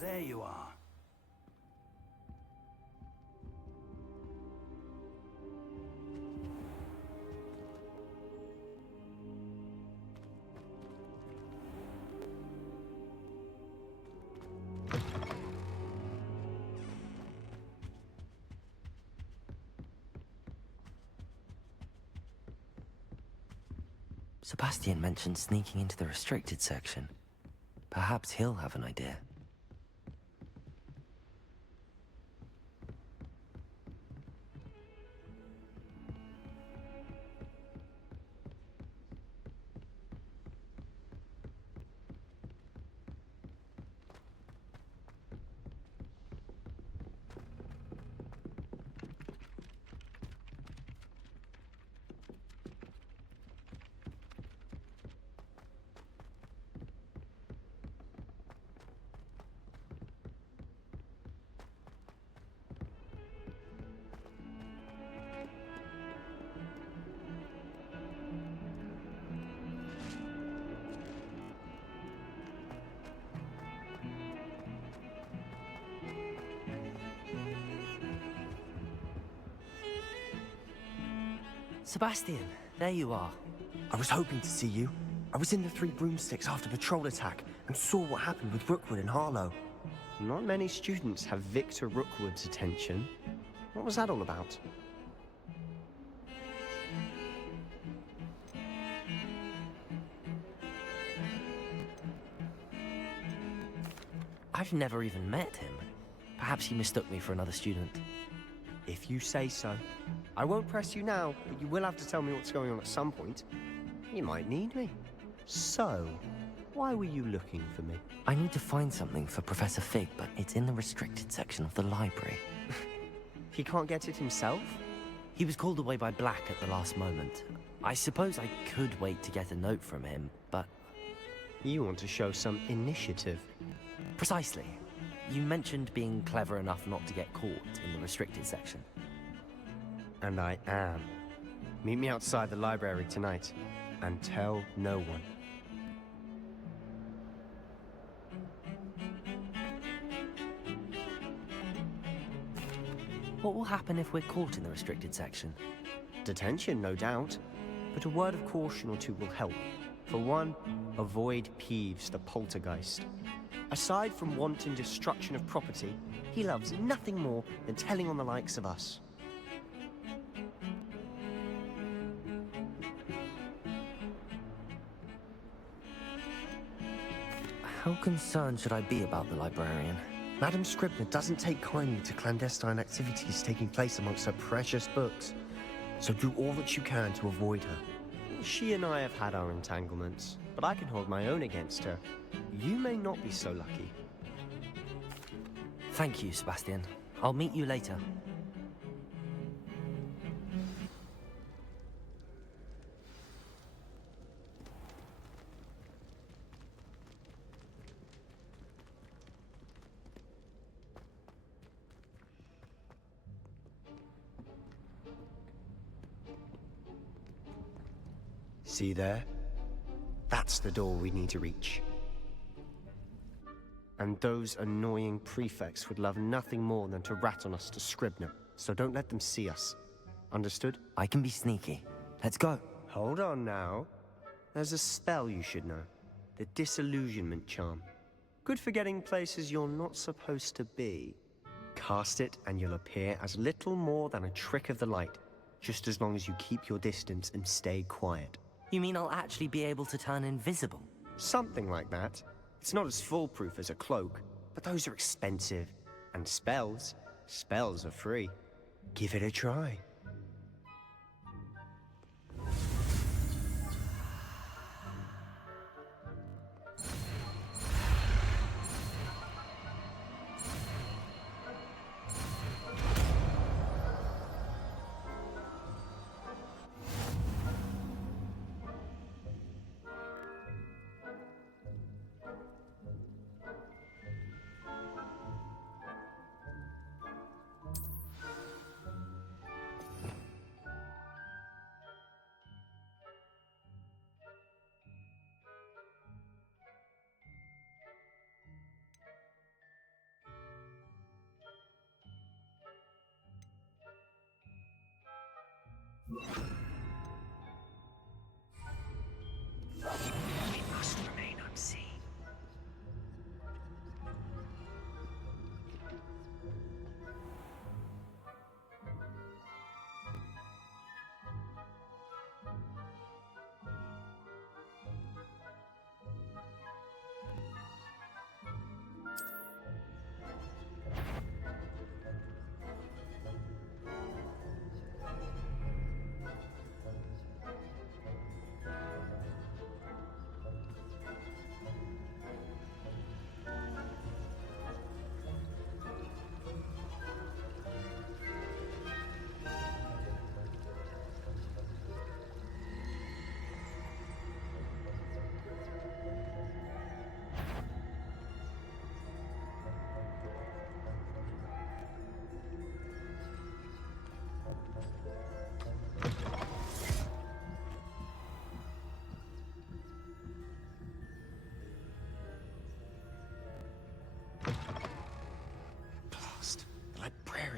There you are. Sebastian mentioned sneaking into the restricted section. Perhaps he'll have an idea. Sebastian, there you are. I was hoping to see you. I was in the Three Broomsticks after the troll attack and saw what happened with Rookwood and Harlow. Not many students have Victor Rookwood's attention. What was that all about? I've never even met him. Perhaps he mistook me for another student. If you say so. I won't press you now, but you will have to tell me what's going on at some point. You might need me. So, why were you looking for me? I need to find something for Professor Fig, but it's in the restricted section of the library. He can't get it himself? He was called away by Black at the last moment. I suppose I could wait to get a note from him, but... You want to show some initiative. Precisely. You mentioned being clever enough not to get caught in the restricted section. And I am. Meet me outside the library tonight, and tell no one. What will happen if we're caught in the restricted section? Detention, no doubt. But a word of caution or two will help. For one, avoid Peeves, the poltergeist. Aside from wanton destruction of property, he loves nothing more than telling on the likes of us. How concerned should I be about the librarian? Madam Scribner doesn't take kindly to clandestine activities taking place amongst her precious books. So do all that you can to avoid her. She and I have had our entanglements, but I can hold my own against her. You may not be so lucky. Thank you, Sebastian. I'll meet you later. See there? That's the door we need to reach. And those annoying prefects would love nothing more than to rat on us to Scribner, so don't let them see us. Understood? I can be sneaky. Let's go. Hold on now. There's a spell you should know. The Disillusionment Charm. Good for getting places you're not supposed to be. Cast it and you'll appear as little more than a trick of the light, just as long as you keep your distance and stay quiet. You mean I'll actually be able to turn invisible? Something like that. It's not as foolproof as a cloak, but those are expensive. And spells are free. Give it a try.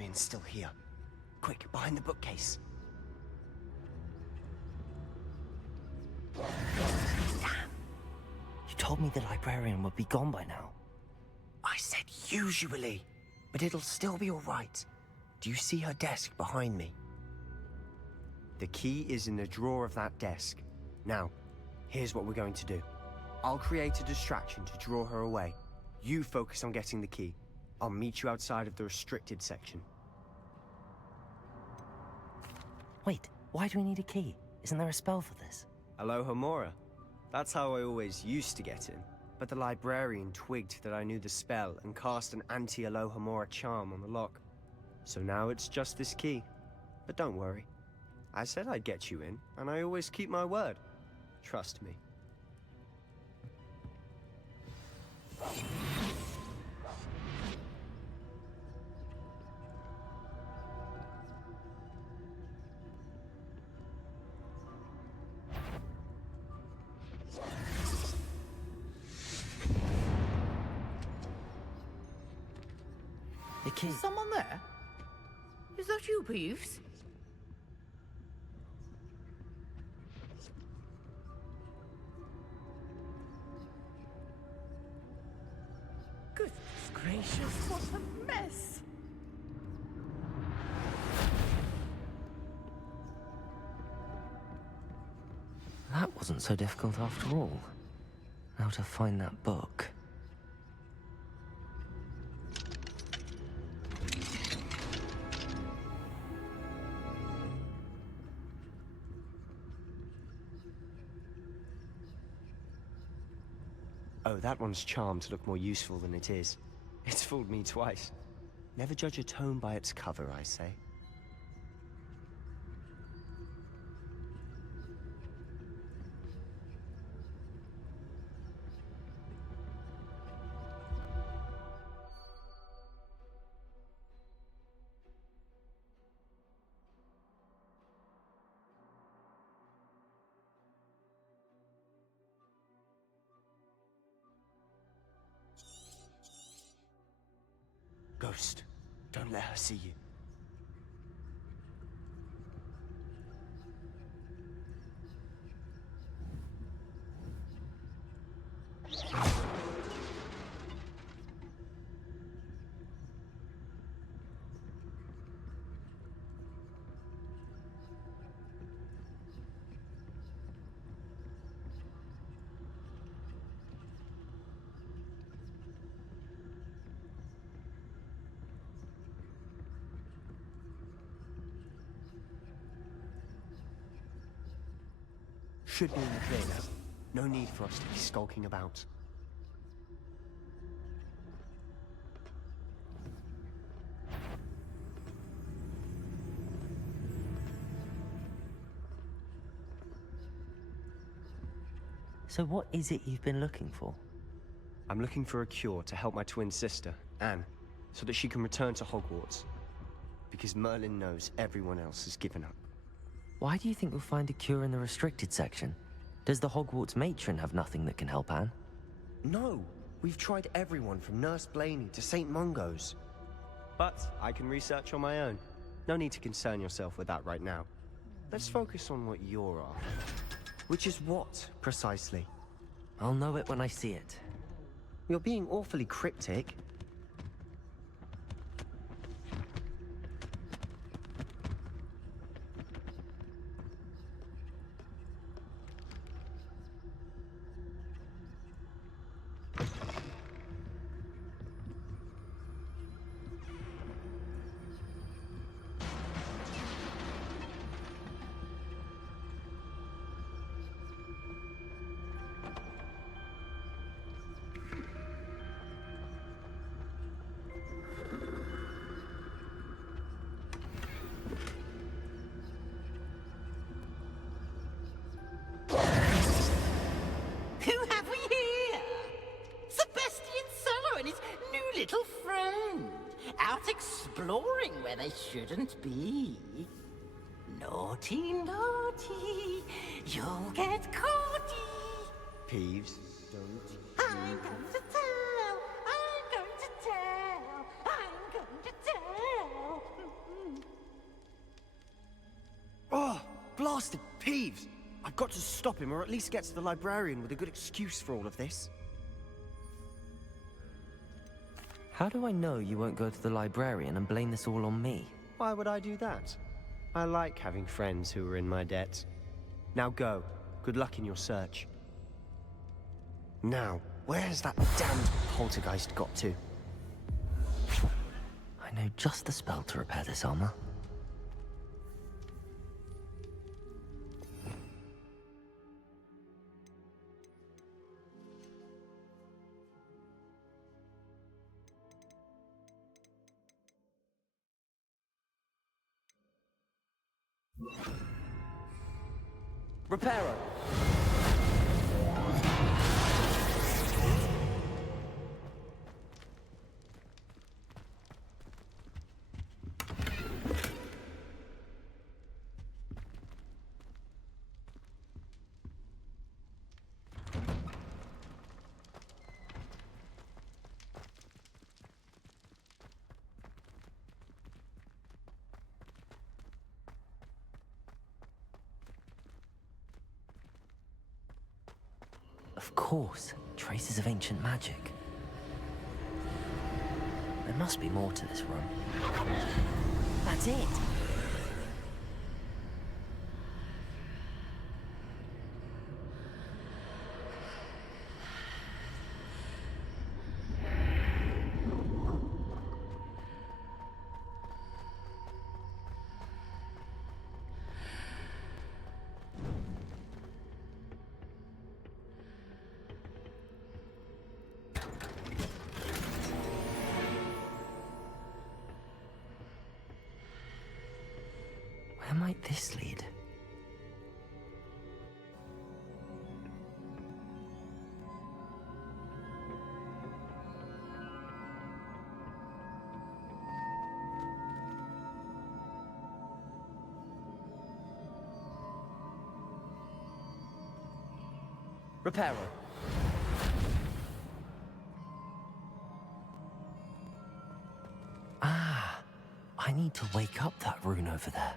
librarian's still here. Quick, behind the bookcase. Damn. You told me the librarian would be gone by now. I said usually, but it'll still be all right. Do you see her desk behind me? The key is in the drawer of that desk. Now, here's what we're going to do. I'll create a distraction to draw her away. You focus on getting the key. I'll meet you outside of the restricted section. Wait, why do we need a key? Isn't there a spell for this? Alohomora. That's how I always used to get in. But the librarian twigged that I knew the spell and cast an anti-Alohomora charm on the lock. So now it's just this key. But don't worry. I said I'd get you in, and I always keep my word. Trust me. The key. Is someone there? Is that you, Peeves? Goodness gracious, what a mess! That wasn't so difficult after all. Now to find that book. Oh, that one's charmed to look more useful than it is. It's fooled me twice. Never judge a tome by its cover, I say. Ghost, don't let her see you. Should be in the clear now. No need for us to be skulking about. So what is it you've been looking for? I'm looking for a cure to help my twin sister, Anne, so that she can return to Hogwarts. Because Merlin knows everyone else has given up. Why do you think we'll find a cure in the restricted section? Does the Hogwarts matron have nothing that can help Anne? No, we've tried everyone from Nurse Blaney to St. Mungo's. But I can research on my own. No need to concern yourself with that right now. Let's focus on what you're after. Which is what, precisely? I'll know it when I see it. You're being awfully cryptic. Who have we here? Sebastian Sallow and his new little friend, out exploring where they shouldn't be. Naughty, naughty, you'll get caughty. Peeves, don't. I'm going to tell, I'm going to tell, I'm going to tell blasted Peeves! I've got to stop him, or at least get to the librarian with a good excuse for all of this. How do I know you won't go to the librarian and blame this all on me? Why would I do that? I like having friends who are in my debt. Now go. Good luck in your search. Now, where's that damned poltergeist got to? I know just the spell to repair this armor. Reparo! Of course, traces of ancient magic. There must be more to this room. That's it! Where might this lead? Reparo. Ah, I need to wake up that rune over there.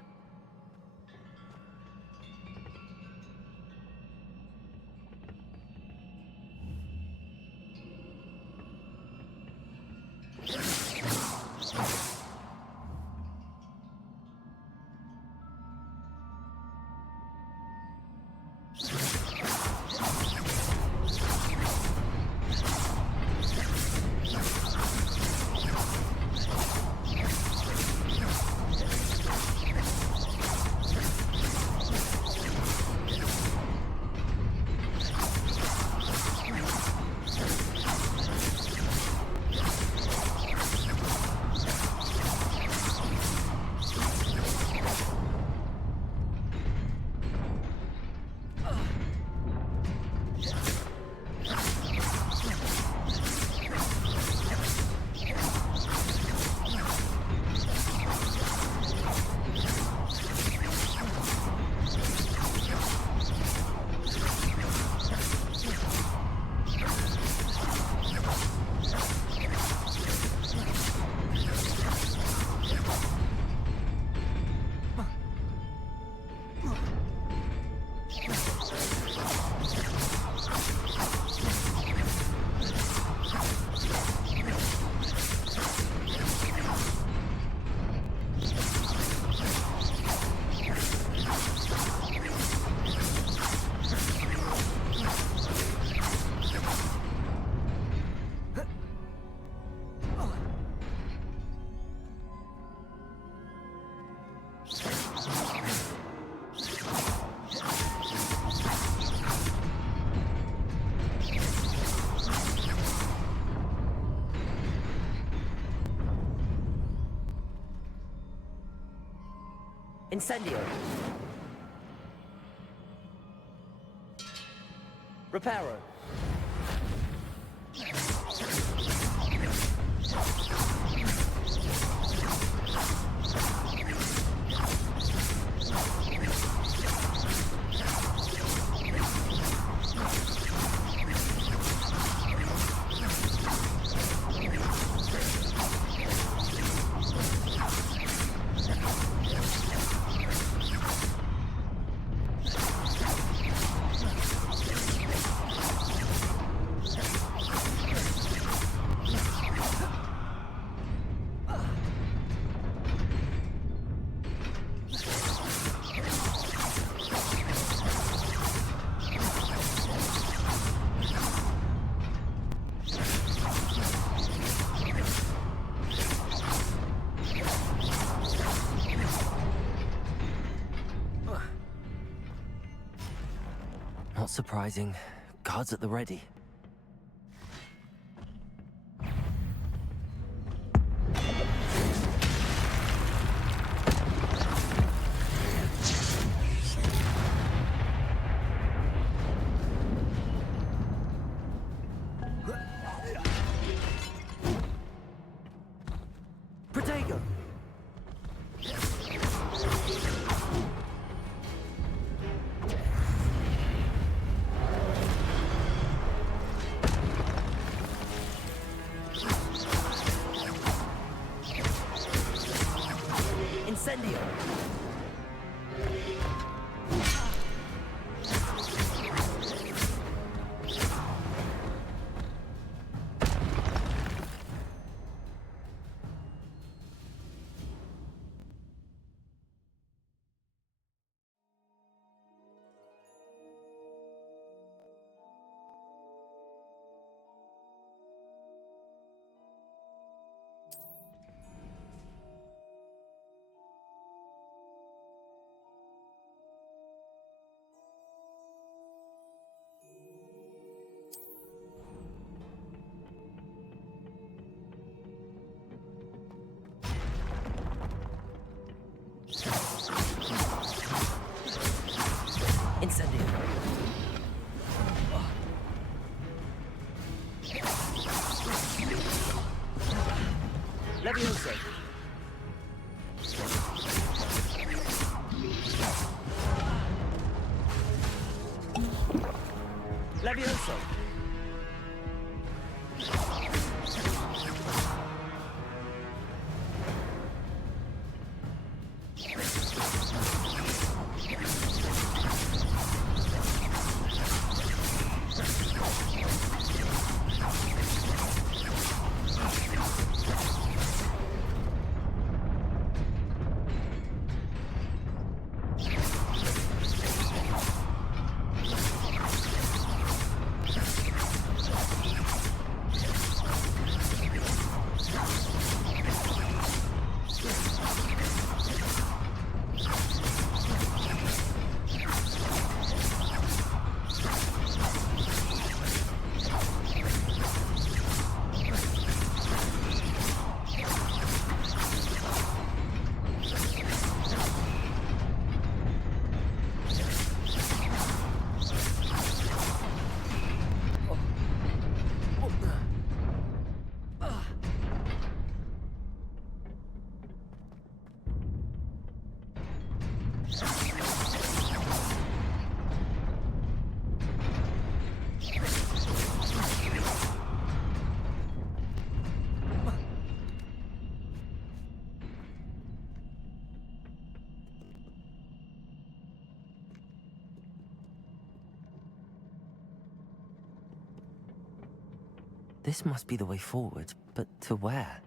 Incendio. Reparo. Not surprising. Guards at the ready. Protego! Incendio! Incendio! Levioso! Levioso! This must be the way forward, but to where?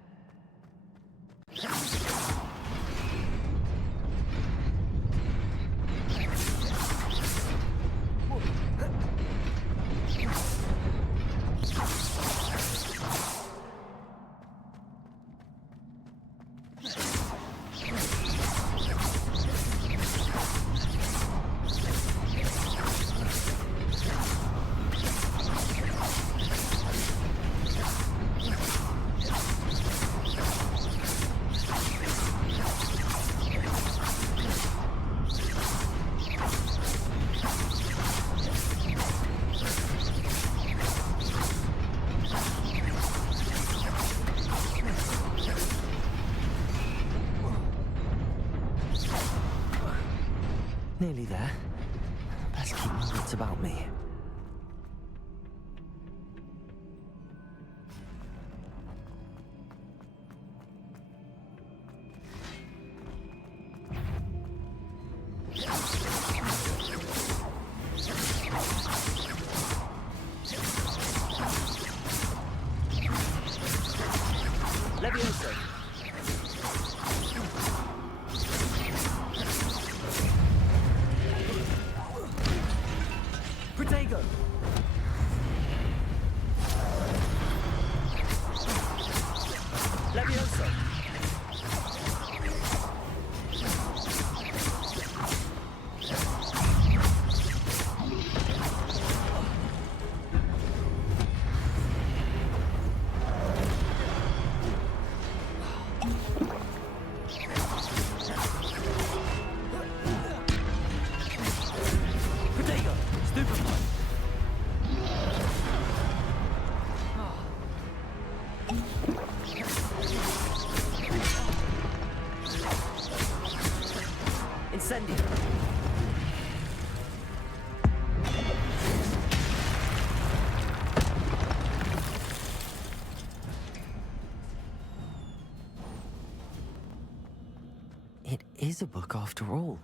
Nearly there. Best keep my wits about me. Levioso! Protego! Levioso! Incendio! It is a book after all.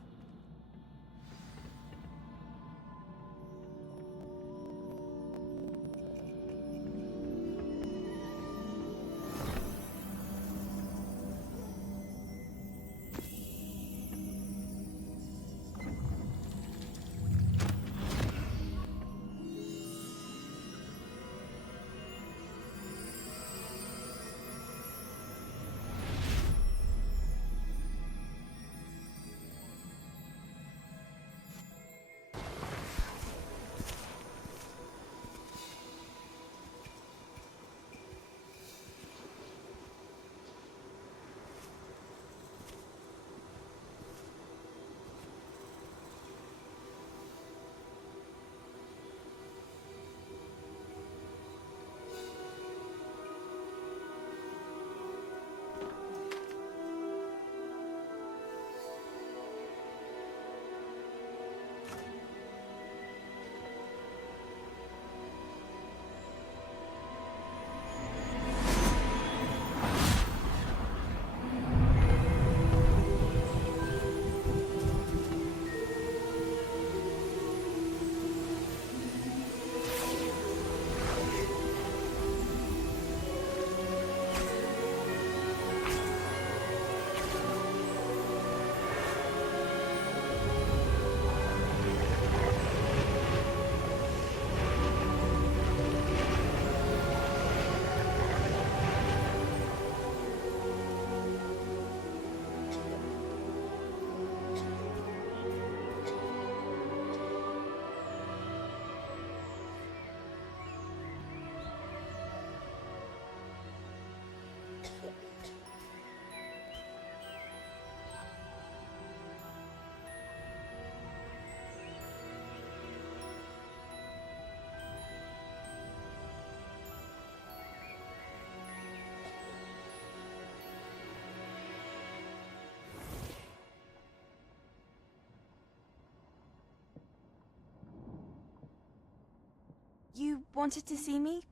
You wanted to see me?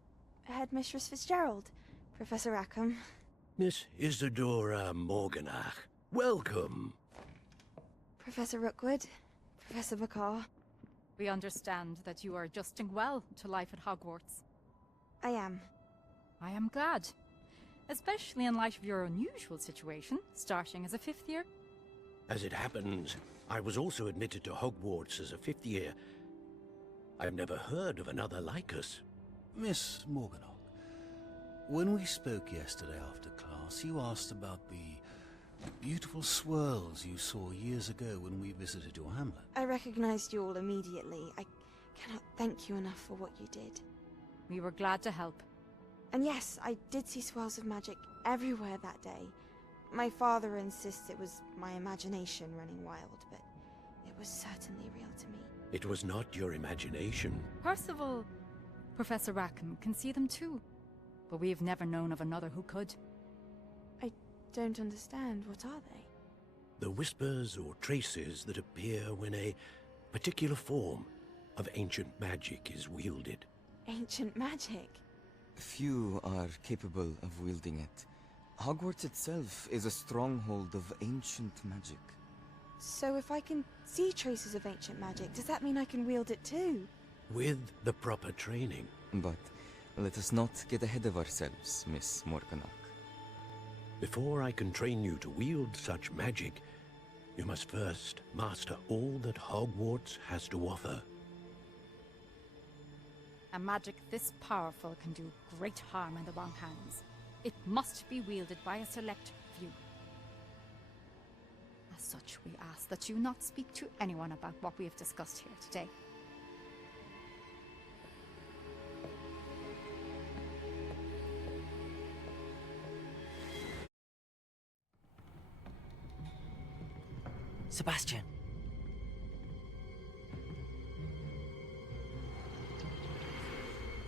Headmistress Fitzgerald, Professor Rackham. Miss Isadora Morganach, welcome. Professor Rookwood, Professor McCaw. We understand that you are adjusting well to life at Hogwarts. I am. I am glad. Especially in light of your unusual situation, starting as a 5th year. As it happens, I was also admitted to Hogwarts as a 5th year. I've never heard of another like us. Miss Morganock, when we spoke yesterday after class, you asked about the beautiful swirls you saw years ago when we visited your hamlet. I recognized you all immediately. I cannot thank you enough for what you did. We were glad to help. And yes, I did see swirls of magic everywhere that day. My father insists it was my imagination running wild, but it was certainly real to me. It was not your imagination. Percival, Professor Rackham can see them too. But we have never known of another who could. I don't understand. What are they? The whispers or traces that appear when a particular form of ancient magic is wielded. Ancient magic? Few are capable of wielding it. Hogwarts itself is a stronghold of ancient magic. So if I can see traces of ancient magic, does that mean I can wield it too? With the proper training. But let us not get ahead of ourselves, Miss Morganock. Before I can train you to wield such magic, you must first master all that Hogwarts has to offer. A magic this powerful can do great harm in the wrong hands. It must be wielded by a select few. As such, we ask that you not speak to anyone about what we have discussed here today. Sebastian.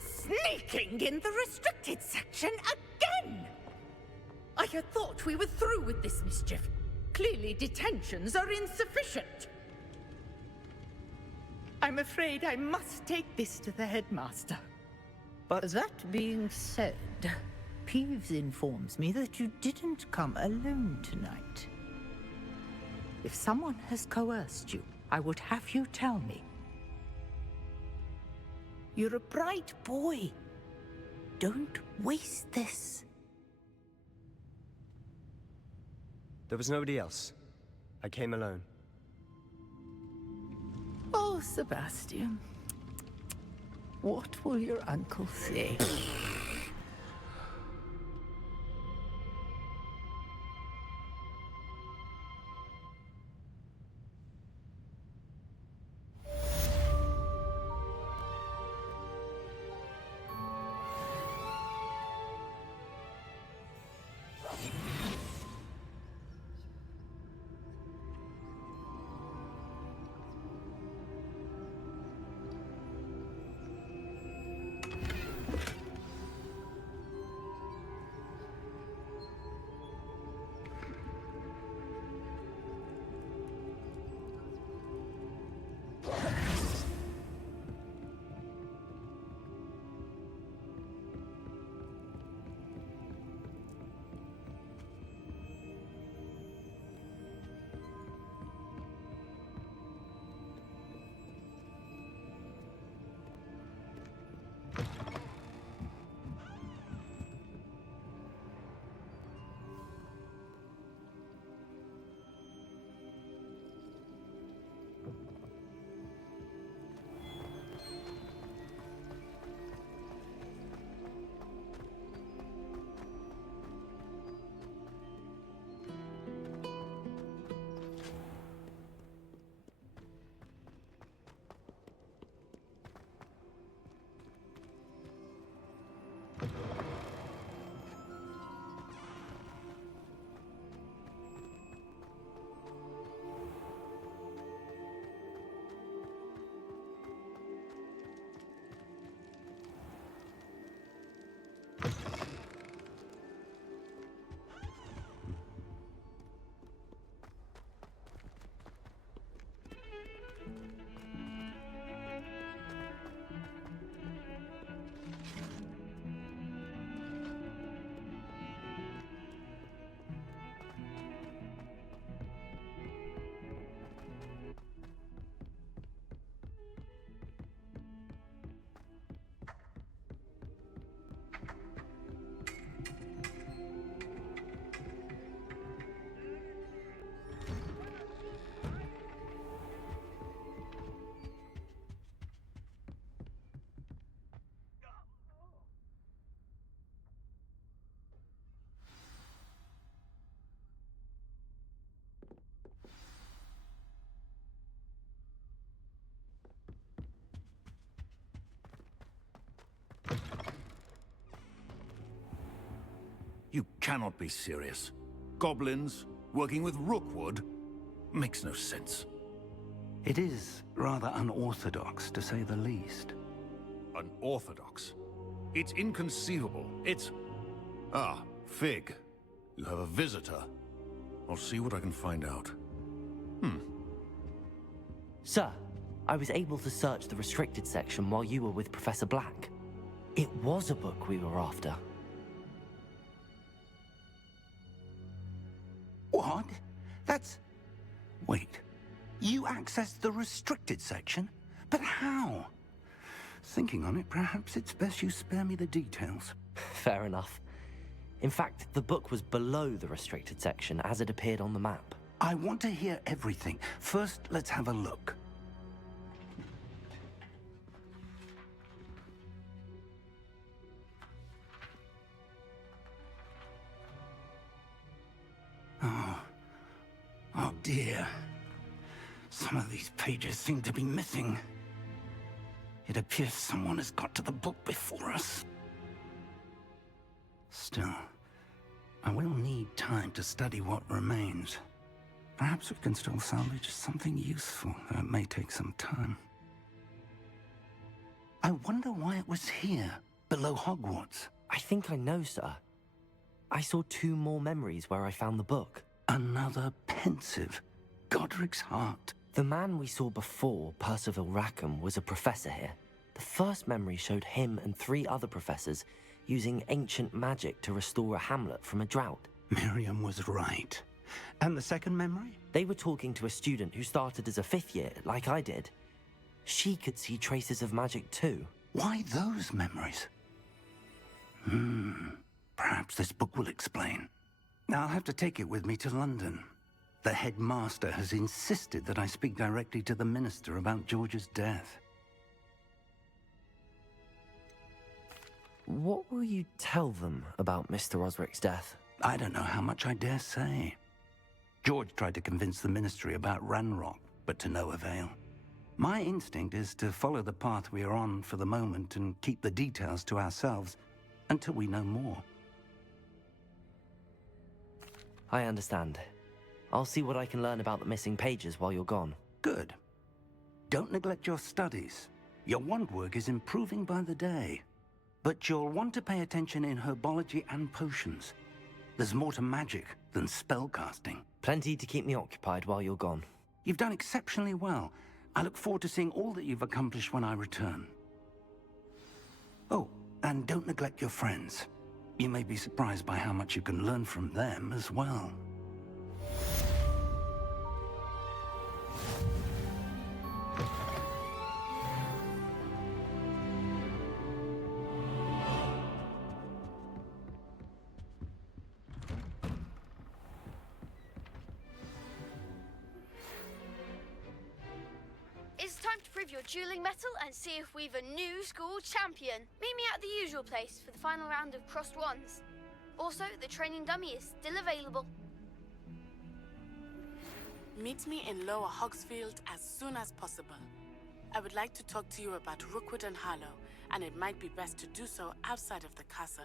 Sneaking in the restricted section again! I had thought we were through with this mischief. Clearly detentions are insufficient. I'm afraid I must take this to the headmaster. But that being said, Peeves informs me that you didn't come alone tonight. If someone has coerced you, I would have you tell me. You're a bright boy. Don't waste this. There was nobody else. I came alone. Oh, Sebastian. What will your uncle say? You cannot be serious. Goblins working with Rookwood makes no sense. It is rather unorthodox, to say the least. Unorthodox? It's inconceivable. It's... Ah, Fig. You have a visitor. I'll see what I can find out. Sir, I was able to search the restricted section while you were with Professor Black. It was a book we were after. What? That's... Wait. You accessed the restricted section? But how? Thinking on it, perhaps it's best you spare me the details. Fair enough. In fact, the book was below the restricted section as it appeared on the map. I want to hear everything. First, let's have a look. Oh dear. Some of these pages seem to be missing. It appears someone has got to the book before us. Still, I will need time to study what remains. Perhaps we can still salvage something useful, though it may take some time. I wonder why it was here, below Hogwarts. I think I know, sir. I saw 2 more memories where I found the book. Another pensive. Godric's heart. The man we saw before, Percival Rackham, was a professor here. The first memory showed him and 3 other professors using ancient magic to restore a hamlet from a drought. Miriam was right. And the second memory? They were talking to a student who started as a 5th year, like I did. She could see traces of magic too. Why those memories? Perhaps this book will explain. I'll have to take it with me to London. The headmaster has insisted that I speak directly to the minister about George's death. What will you tell them about Mr. Osric's death? I don't know how much I dare say. George tried to convince the ministry about Ranrock, but to no avail. My instinct is to follow the path we are on for the moment and keep the details to ourselves until we know more. I understand. I'll see what I can learn about the missing pages while you're gone. Good. Don't neglect your studies. Your wand work is improving by the day. But you'll want to pay attention in herbology and potions. There's more to magic than spellcasting. Plenty to keep me occupied while you're gone. You've done exceptionally well. I look forward to seeing all that you've accomplished when I return. Oh, and don't neglect your friends. You may be surprised by how much you can learn from them as well. It's time to prove your dueling mettle and see if we've a new school champion. Meet me at the usual place for the final round of crossed wands. Also, the training dummy is still available. Meet me in Lower Hogsfield as soon as possible. I would like to talk to you about Rookwood and Harlow, and it might be best to do so outside of the castle.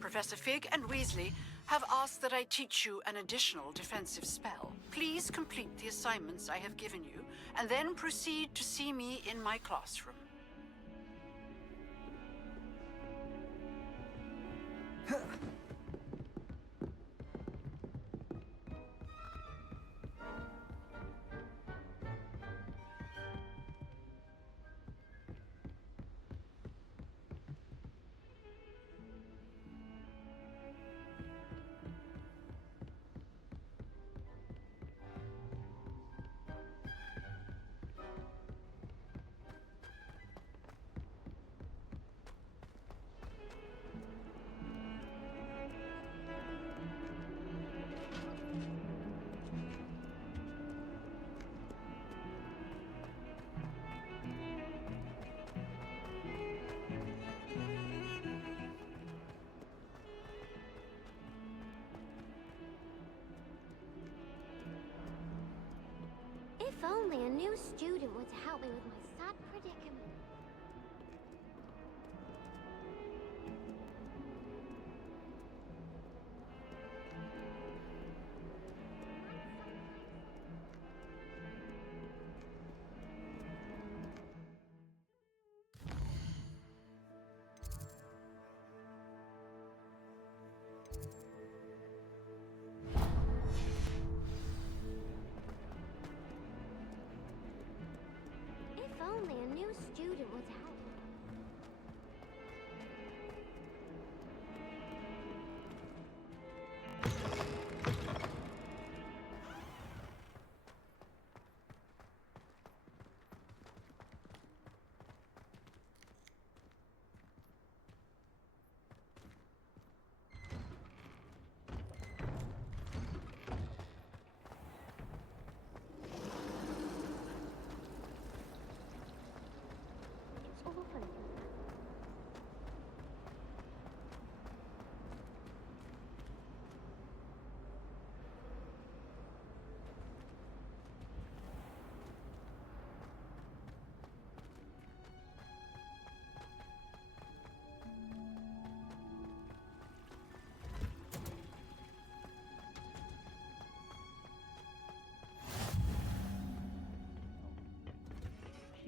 Professor Fig and Weasley have asked that I teach you an additional defensive spell. Please complete the assignments I have given you, and then proceed to see me in my classroom. If only a new student were to help me with my sad predicament. only a new student would help.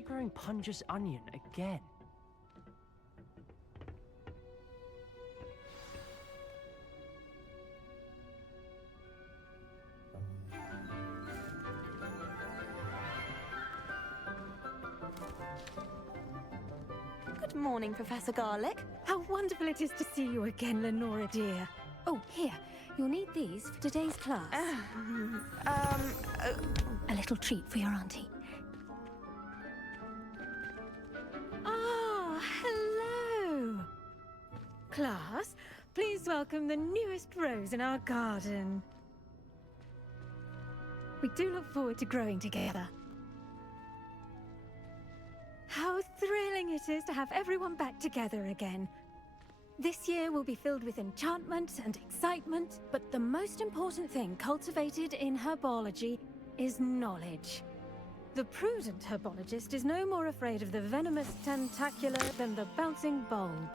Growing Punja's onion again. Good morning, Professor Garlic. How wonderful it is to see you again, Lenora dear. Oh, here. You'll need these for today's class. A little treat for your auntie. Ah, hello. Class, please welcome the newest rose in our garden. We do look forward to growing together. How thrilling it is to have everyone back together again. This year will be filled with enchantment and excitement, but the most important thing cultivated in herbology is knowledge. The prudent herbologist is no more afraid of the venomous tentacular than the bouncing bulb.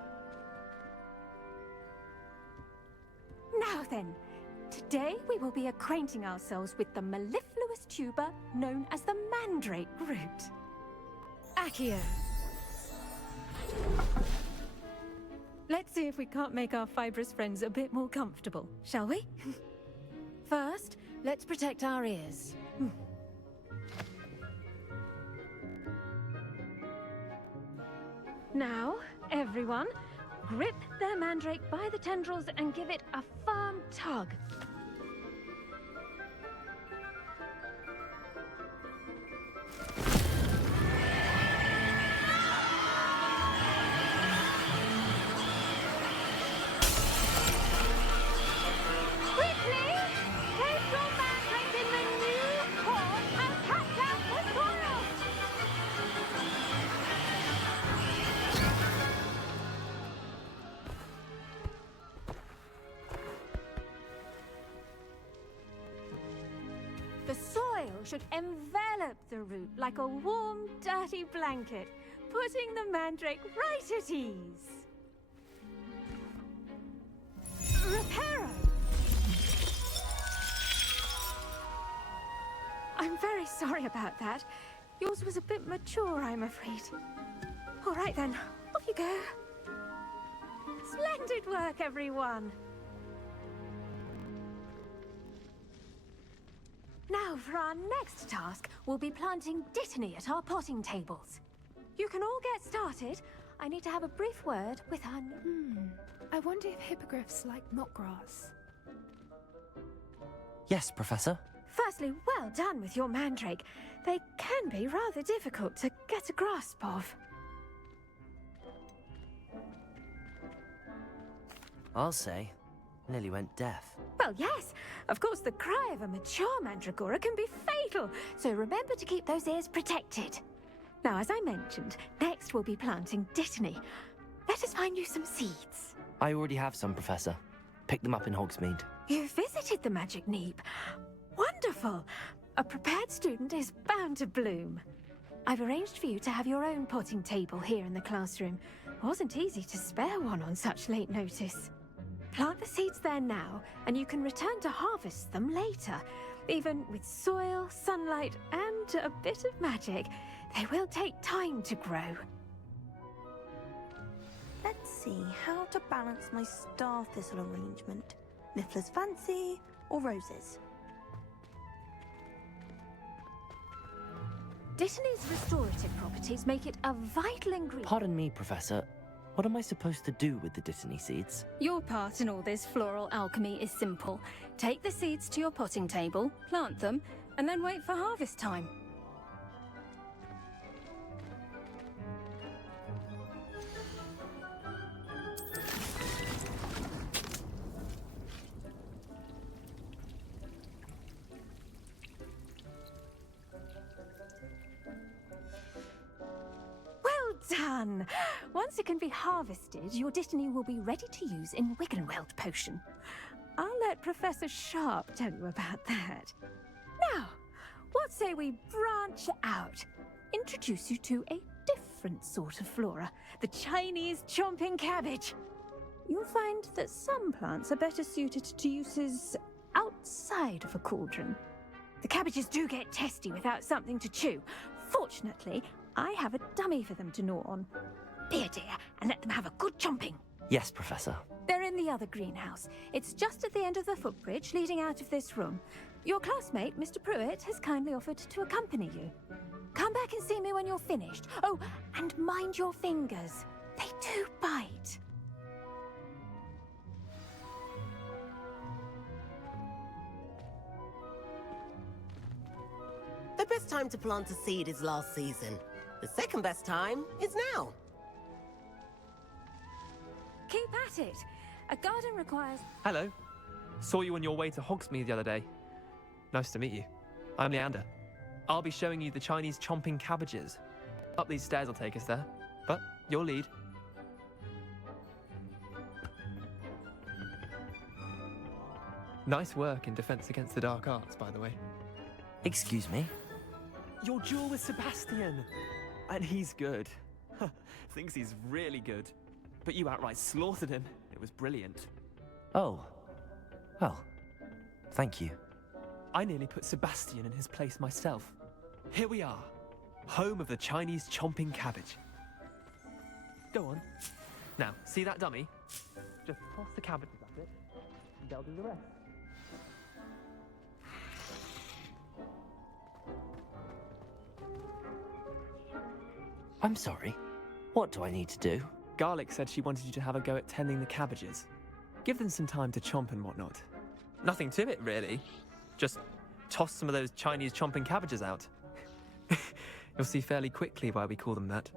Now then, today we will be acquainting ourselves with the mellifluous tuber known as the mandrake root. Accio. Let's see if we can't make our fibrous friends a bit more comfortable, shall we? First, let's protect our ears. Now, everyone, grip their mandrake by the tendrils and give it a firm tug. Quickly, take your mandrake in the new pot and cut out the soil! The soil should envelop the root like a warm, dirty blanket, putting the mandrake right at ease. Reparo! I'm very sorry about that. Yours was a bit mature, I'm afraid. All right then, off you go. Splendid work, everyone. Now, for our next task, we'll be planting dittany at our potting tables. You can all get started. I need to have a brief word with our... I wonder if hippogriffs like knotgrass. Yes, Professor. Firstly, well done with your mandrake. They can be rather difficult to get a grasp of. I'll say, nearly went deaf. Well, yes. Of course, the cry of a mature mandragora can be fatal, so remember to keep those ears protected. Now, as I mentioned, next we'll be planting dittany. Let us find you some seeds. I already have some, Professor. Picked them up in Hogsmeade. You visited the Magic Neep. Wonderful! A prepared student is bound to bloom. I've arranged for you to have your own potting table here in the classroom. It wasn't easy to spare one on such late notice. Plant the seeds there now, and you can return to harvest them later. Even with soil, sunlight, and a bit of magic, they will take time to grow. Let's see how to balance my star thistle arrangement. Miffler's Fancy or roses? Dittany's restorative properties make it a vital ingredient. Pardon me, Professor. What am I supposed to do with the Dittany seeds? Your part in all this floral alchemy is simple. Take the seeds to your potting table, plant them, and then wait for harvest time. Done! Once it can be harvested, your Dittany will be ready to use in Wiggenweld potion. I'll let Professor Sharp tell you about that. Now, what say we branch out? Introduce you to a different sort of flora, the Chinese chomping cabbage. You'll find that some plants are better suited to uses outside of a cauldron. The cabbages do get testy without something to chew. Fortunately, I have a dummy for them to gnaw on. Be a dear and let them have a good chomping. Yes, Professor. They're in the other greenhouse. It's just at the end of the footbridge leading out of this room. Your classmate, Mr. Pruitt, has kindly offered to accompany you. Come back and see me when you're finished. Oh, and mind your fingers. They do bite. The best time to plant a seed is last season. The second best time is now. Keep at it. A garden requires... Hello. Saw you on your way to Hogsmeade the other day. Nice to meet you. I'm Leander. I'll be showing you the Chinese chomping cabbages. Up these stairs will take us there, but your lead. Nice work in Defense Against the Dark Arts, by the way. Excuse me? Your duel with Sebastian! And he's good. Thinks he's really good. But you outright slaughtered him. It was brilliant. Oh. Well, thank you. I nearly put Sebastian in his place myself. Here we are. Home of the Chinese chomping cabbage. Go on. Now, see that dummy? Just toss the cabbages at it, and they'll do the rest. I'm sorry. What do I need to do? Garlic said she wanted you to have a go at tending the cabbages. Give them some time to chomp and whatnot. Nothing to it, really. Just toss some of those Chinese chomping cabbages out. You'll see fairly quickly why we call them that.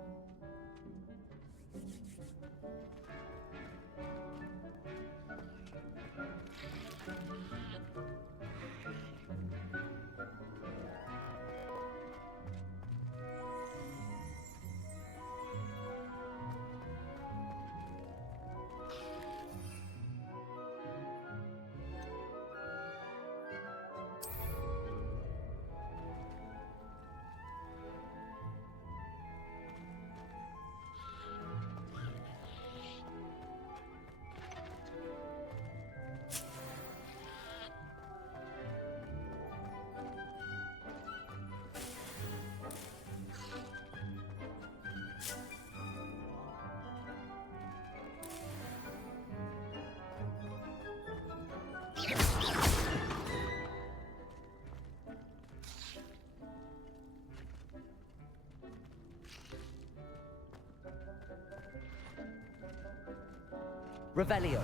Revelio.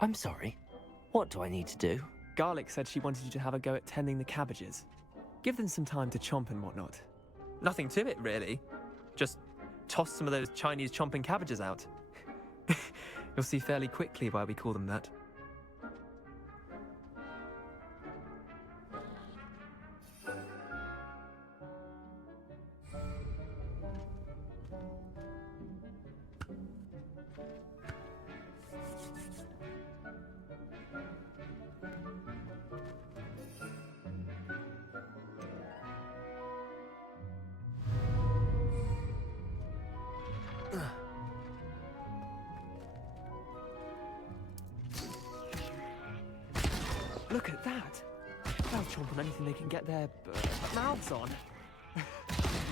I'm sorry. What do I need to do? Garlic said she wanted you to have a go at tending the cabbages. Give them some time to chomp and whatnot. Nothing to it, really. Just toss some of those Chinese chomping cabbages out. You'll see fairly quickly why we call them that. Look at that! They'll chomp on anything they can get their mouths on.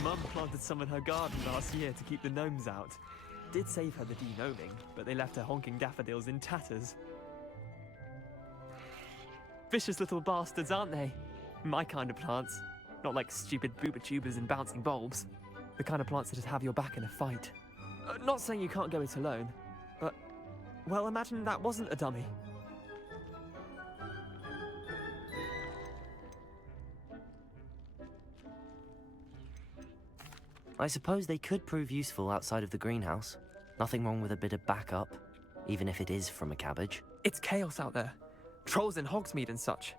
Mum planted some in her garden last year to keep the gnomes out. did save her the de-gnoming, but they left her honking daffodils in tatters. Vicious little bastards, aren't they? My kind of plants. Not like stupid booba-tubers and bouncing bulbs. The kind of plants that'd have your back in a fight. Not saying you can't go it alone, but, well, imagine that wasn't a dummy. I suppose they could prove useful outside of the greenhouse. Nothing wrong with a bit of backup, even if it is from a cabbage. It's chaos out there. Trolls in Hogsmeade and such.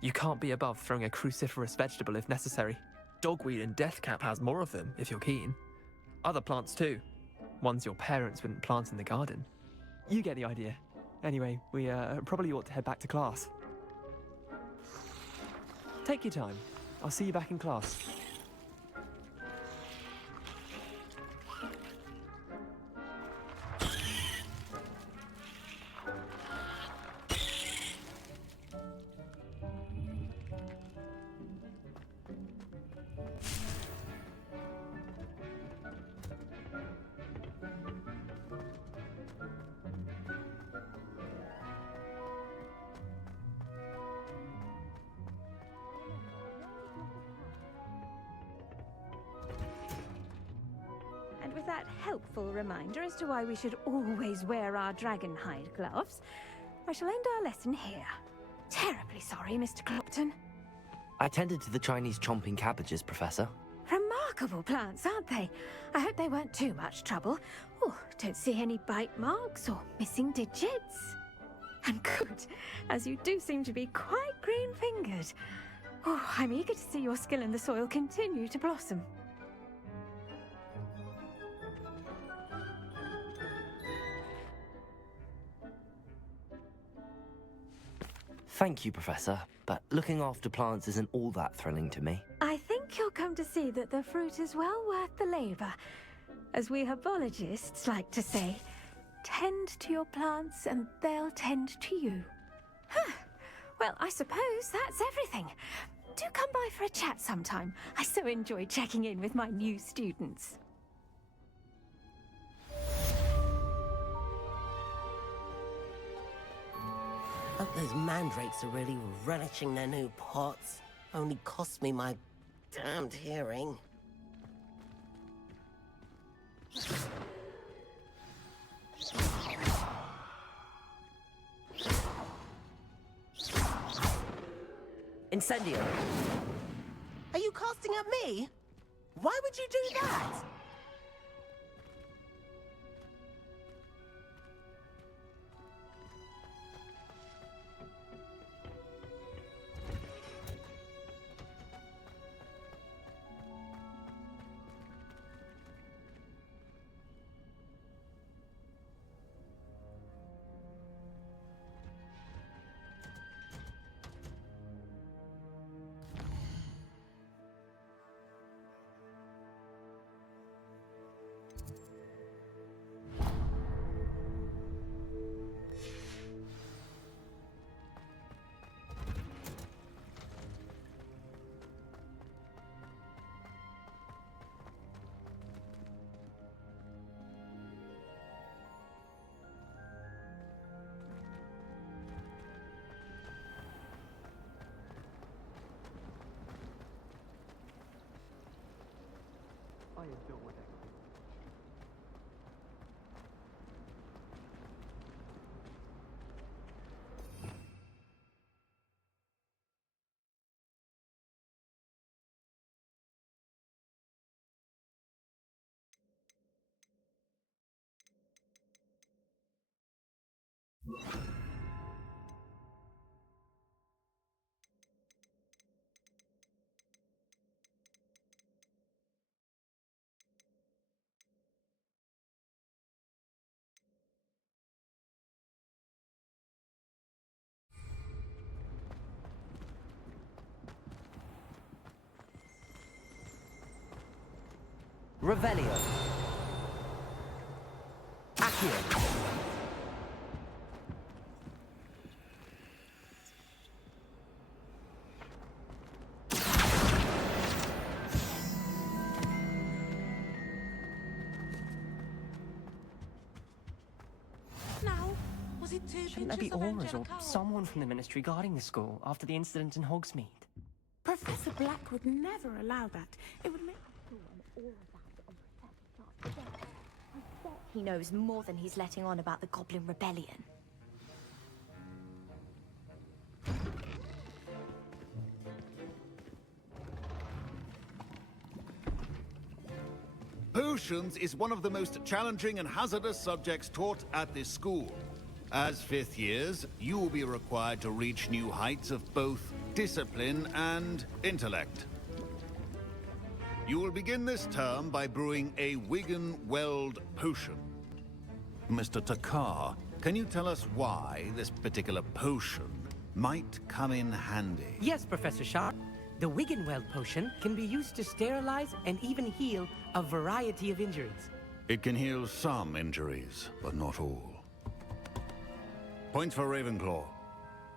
You can't be above throwing a cruciferous vegetable if necessary. Dogweed and deathcap has more of them, if you're keen. Other plants too. Ones your parents wouldn't plant in the garden. You get the idea. Anyway, we probably ought to head back to class. Take your time. I'll see you back in class. And with that helpful reminder as to why we should always wear our dragon hide gloves, I shall end our lesson here. Terribly sorry, Mr. Clopton. I tended to the Chinese chomping cabbages, Professor. Remarkable plants, aren't they? I hope they weren't too much trouble. Oh, don't see any bite marks or missing digits. And good, as you do seem to be quite green-fingered. Oh, I'm eager to see your skill in the soil continue to blossom. Thank you, Professor, but looking after plants isn't all that thrilling to me. I think you'll come to see that the fruit is well worth the labor. As we herbologists like to say, tend to your plants and they'll tend to you. Huh. Well, I suppose that's everything. Do come by for a chat sometime. I so enjoy checking in with my new students. Hope those mandrakes are really relishing their new pots. Only cost me my damned hearing. Incendio! Are you casting at me? Why would you do that? I adore it. Revelio. Accio. Was it 2 Shouldn't there be pinches of auras or angelica oil? someone from the Ministry guarding the school after the incident in Hogsmeade? Professor Black would never allow that. It would make... He knows more than he's letting on about the Goblin Rebellion. Potions is one of the most challenging and hazardous subjects taught at this school. As fifth years, you will be required to reach new heights of both discipline and intellect. You will begin this term by brewing a Wigan-Weld potion. Mr. Takar, can you tell us why this particular potion might come in handy? Yes, Professor Sharp. The Wiggenweld potion can be used to sterilize and even heal a variety of injuries. It can heal some injuries, but not all. Points for Ravenclaw.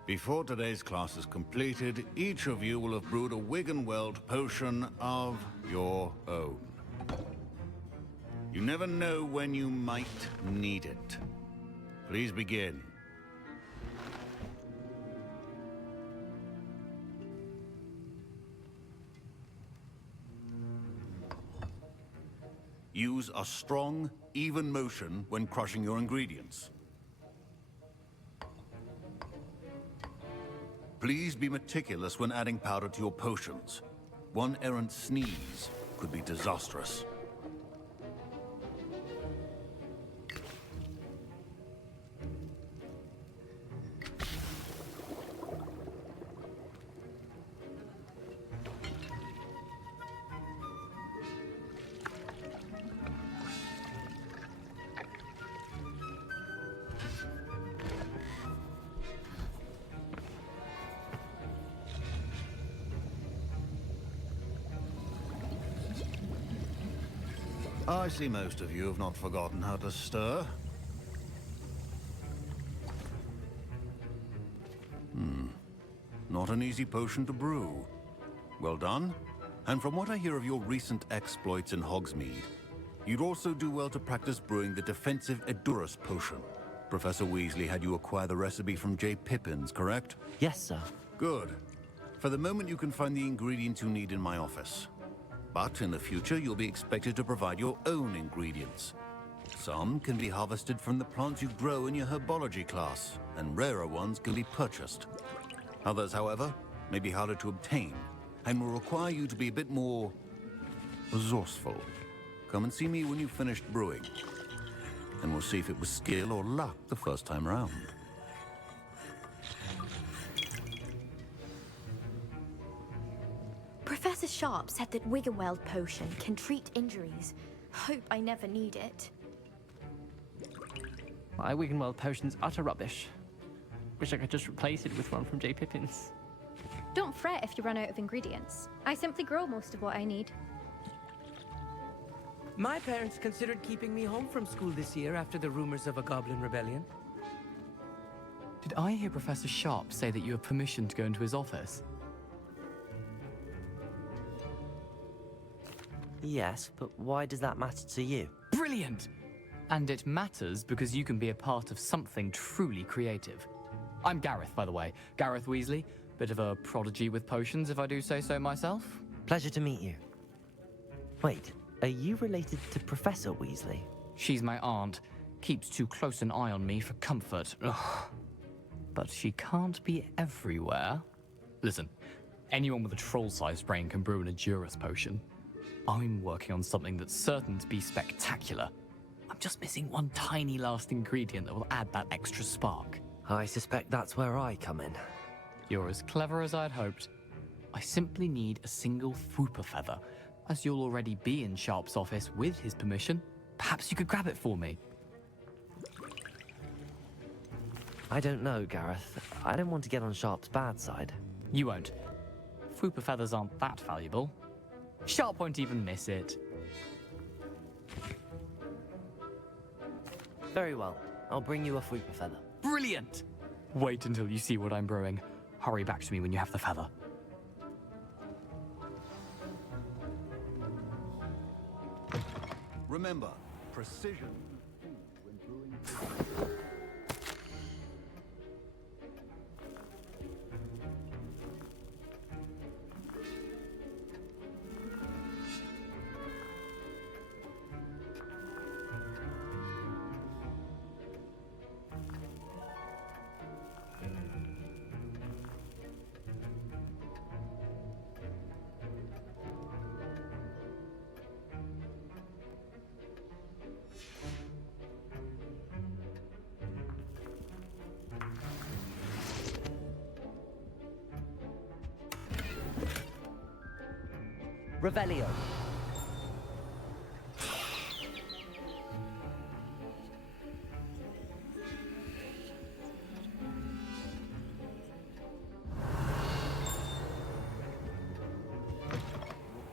Before today's class is completed, each of you will have brewed a Wiggenweld potion of your own. You never know when you might need it. Please begin. Use a strong, even motion when crushing your ingredients. Please be meticulous when adding powder to your potions. One errant sneeze could be disastrous. I see most of you have not forgotten how to stir. Not an easy potion to brew. Well done. And from what I hear of your recent exploits in Hogsmeade, you'd also do well to practice brewing the defensive Edurus potion. Professor Weasley had you acquire the recipe from J. Pippin's, correct? Yes, sir. Good. For the moment, you can find the ingredients you need in my office. But in the future, you'll be expected to provide your own ingredients. Some can be harvested from the plants you grow in your Herbology class, and rarer ones can be purchased. Others, however, may be harder to obtain, and will require you to be a bit more resourceful. Come and see me when you've finished brewing, and we'll see if it was skill or luck the first time round. Professor Sharp said that Wiggenweld potion can treat injuries. Hope I never need it. My Wiggenweld potion's utter rubbish. Wish I could just replace it with one from J. Pippin's. Don't fret if you run out of ingredients. I simply grow most of what I need. My parents considered keeping me home from school this year after the rumors of a Goblin Rebellion. Did I hear Professor Sharp say that you have permission to go into his office? Yes, but why does that matter to you? Brilliant! And it matters because you can be a part of something truly creative. I'm Gareth, by the way. Gareth Weasley. Bit of a prodigy with potions, if I do say so myself. Pleasure to meet you. Wait, are you related to Professor Weasley? She's my aunt. Keeps too close an eye on me for comfort. Ugh. But she can't be everywhere. Listen, anyone with a troll-sized brain can brew an Edurus potion. I'm working on something that's certain to be spectacular. I'm just missing one tiny last ingredient that will add that extra spark. I suspect that's where I come in. You're as clever as I'd hoped. I simply need a single Fwooper feather. As you'll already be in Sharp's office with his permission, perhaps you could grab it for me. I don't know, Gareth. I don't want to get on Sharp's bad side. You won't. Fwooper feathers aren't that valuable. Sharp won't even miss it. Very well. I'll bring you a Fwooper feather. Brilliant! Wait until you see what I'm brewing. Hurry back to me when you have the feather. Remember, precision when brewing. Revelio.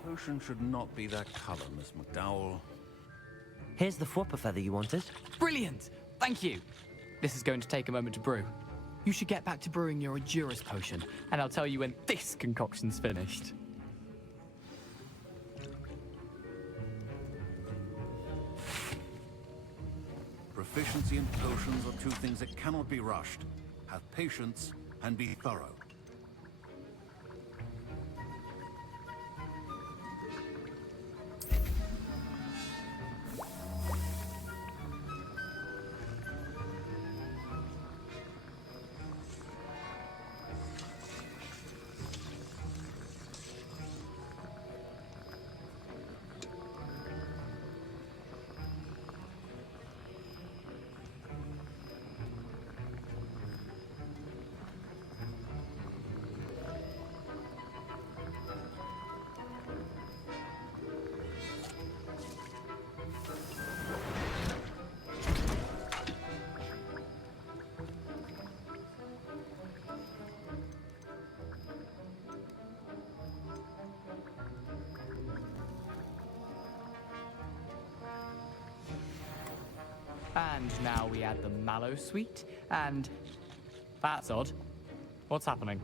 Your potion should not be that color, Miss McDowell. Here's the Fwopper feather you wanted. Brilliant! Thank you! This is going to take a moment to brew. You should get back to brewing your Adurus potion, and I'll tell you when this concoction's finished. Proficiency in potions are two things that cannot be rushed. Have patience and be thorough. And now we add the mallow sweet, and... That's odd. What's happening?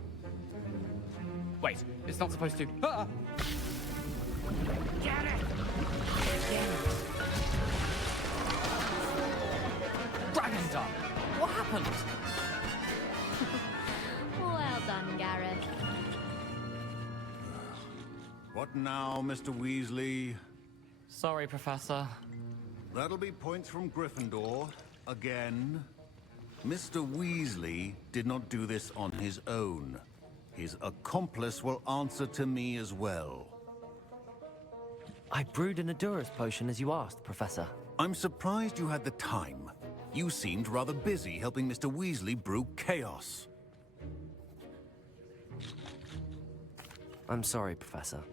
Wait, it's not supposed to... Ah! Get it! Dragon Dog! What happened? Well done, Gareth. What now, Mr. Weasley? Sorry, Professor. That'll be points from Gryffindor, again. Mr. Weasley did not do this on his own. His accomplice will answer to me as well. I brewed an Adurus potion as you asked, Professor. I'm surprised you had the time. You seemed rather busy helping Mr. Weasley brew chaos. I'm sorry, Professor.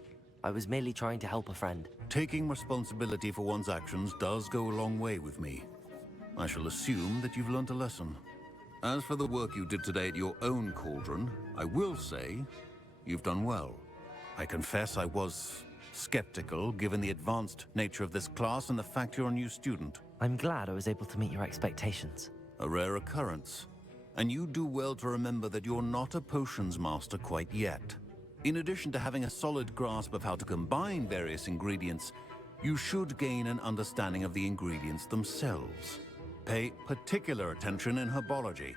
I was merely trying to help a friend. Taking responsibility for one's actions does go a long way with me. I shall assume that you've learnt a lesson. As for the work you did today at your own cauldron, I will say you've done well. I confess I was skeptical, given the advanced nature of this class and the fact you're a new student. I'm glad I was able to meet your expectations. A rare occurrence. And you do well to remember that you're not a potions master quite yet. In addition to having a solid grasp of how to combine various ingredients, you should gain an understanding of the ingredients themselves. Pay particular attention in herbology.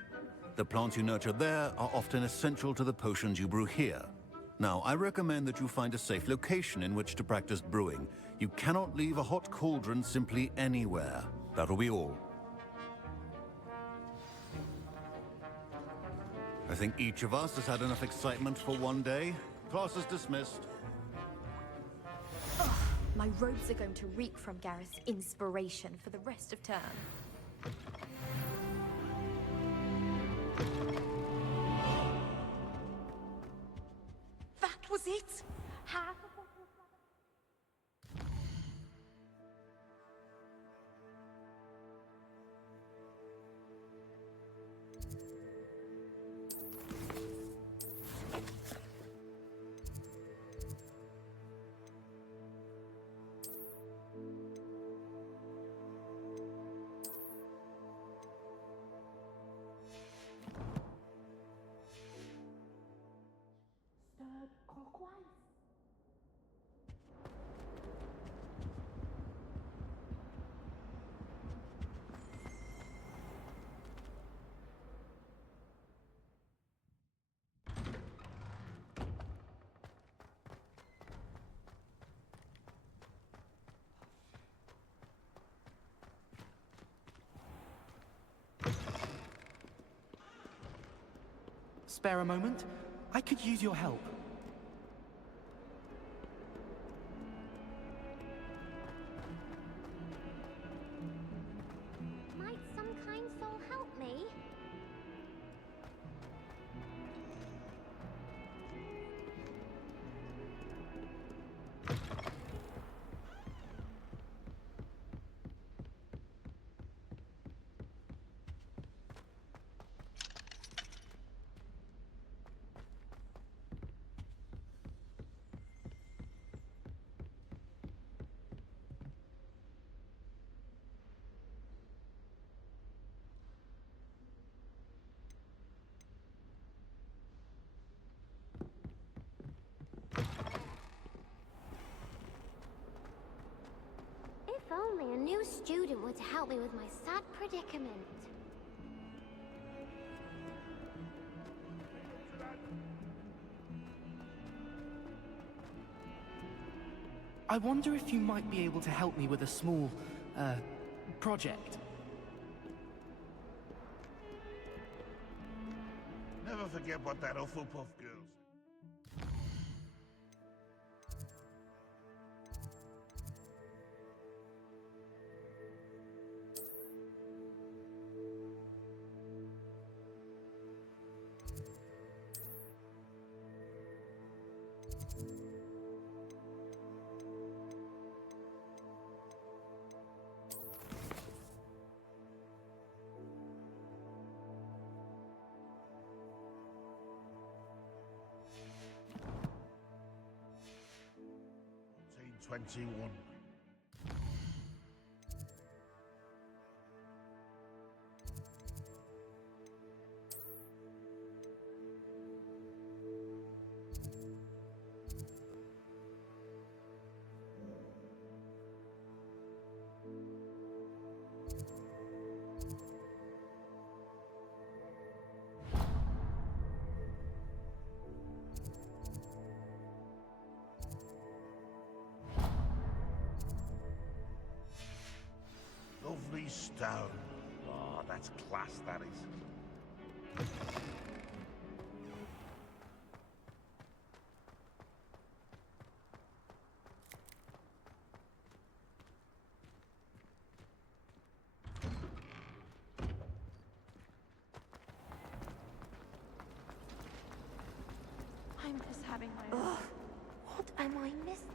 The plants you nurture there are often essential to the potions you brew here. Now, I recommend that you find a safe location in which to practice brewing. You cannot leave a hot cauldron simply anywhere. That'll be all. I think each of us has had enough excitement for one day. Class is dismissed. Ugh, my robes are going to reek from Gareth's inspiration for the rest of term. That was it? How? Spare a moment? I could use your help. Might some kind soul help me? student were to help me with my sad predicament. I wonder if you might be able to help me with a small, project. Never forget what that Hufflepuff girl said. '21. Lovely stone. Oh, that's class, that is. I'm just having my... Ugh, what am I missing?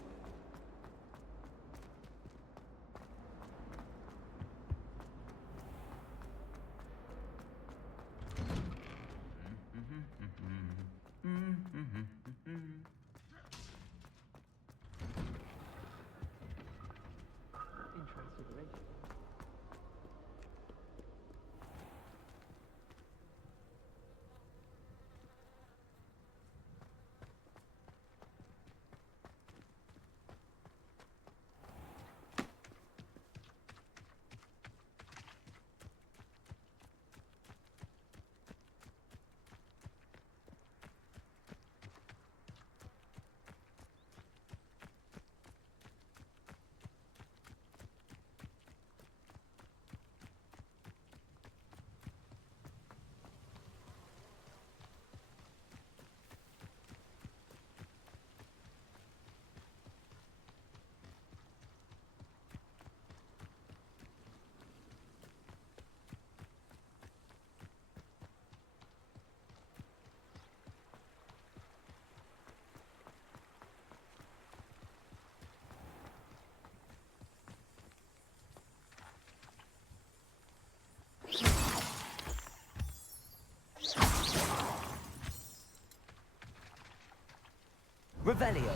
Revelio.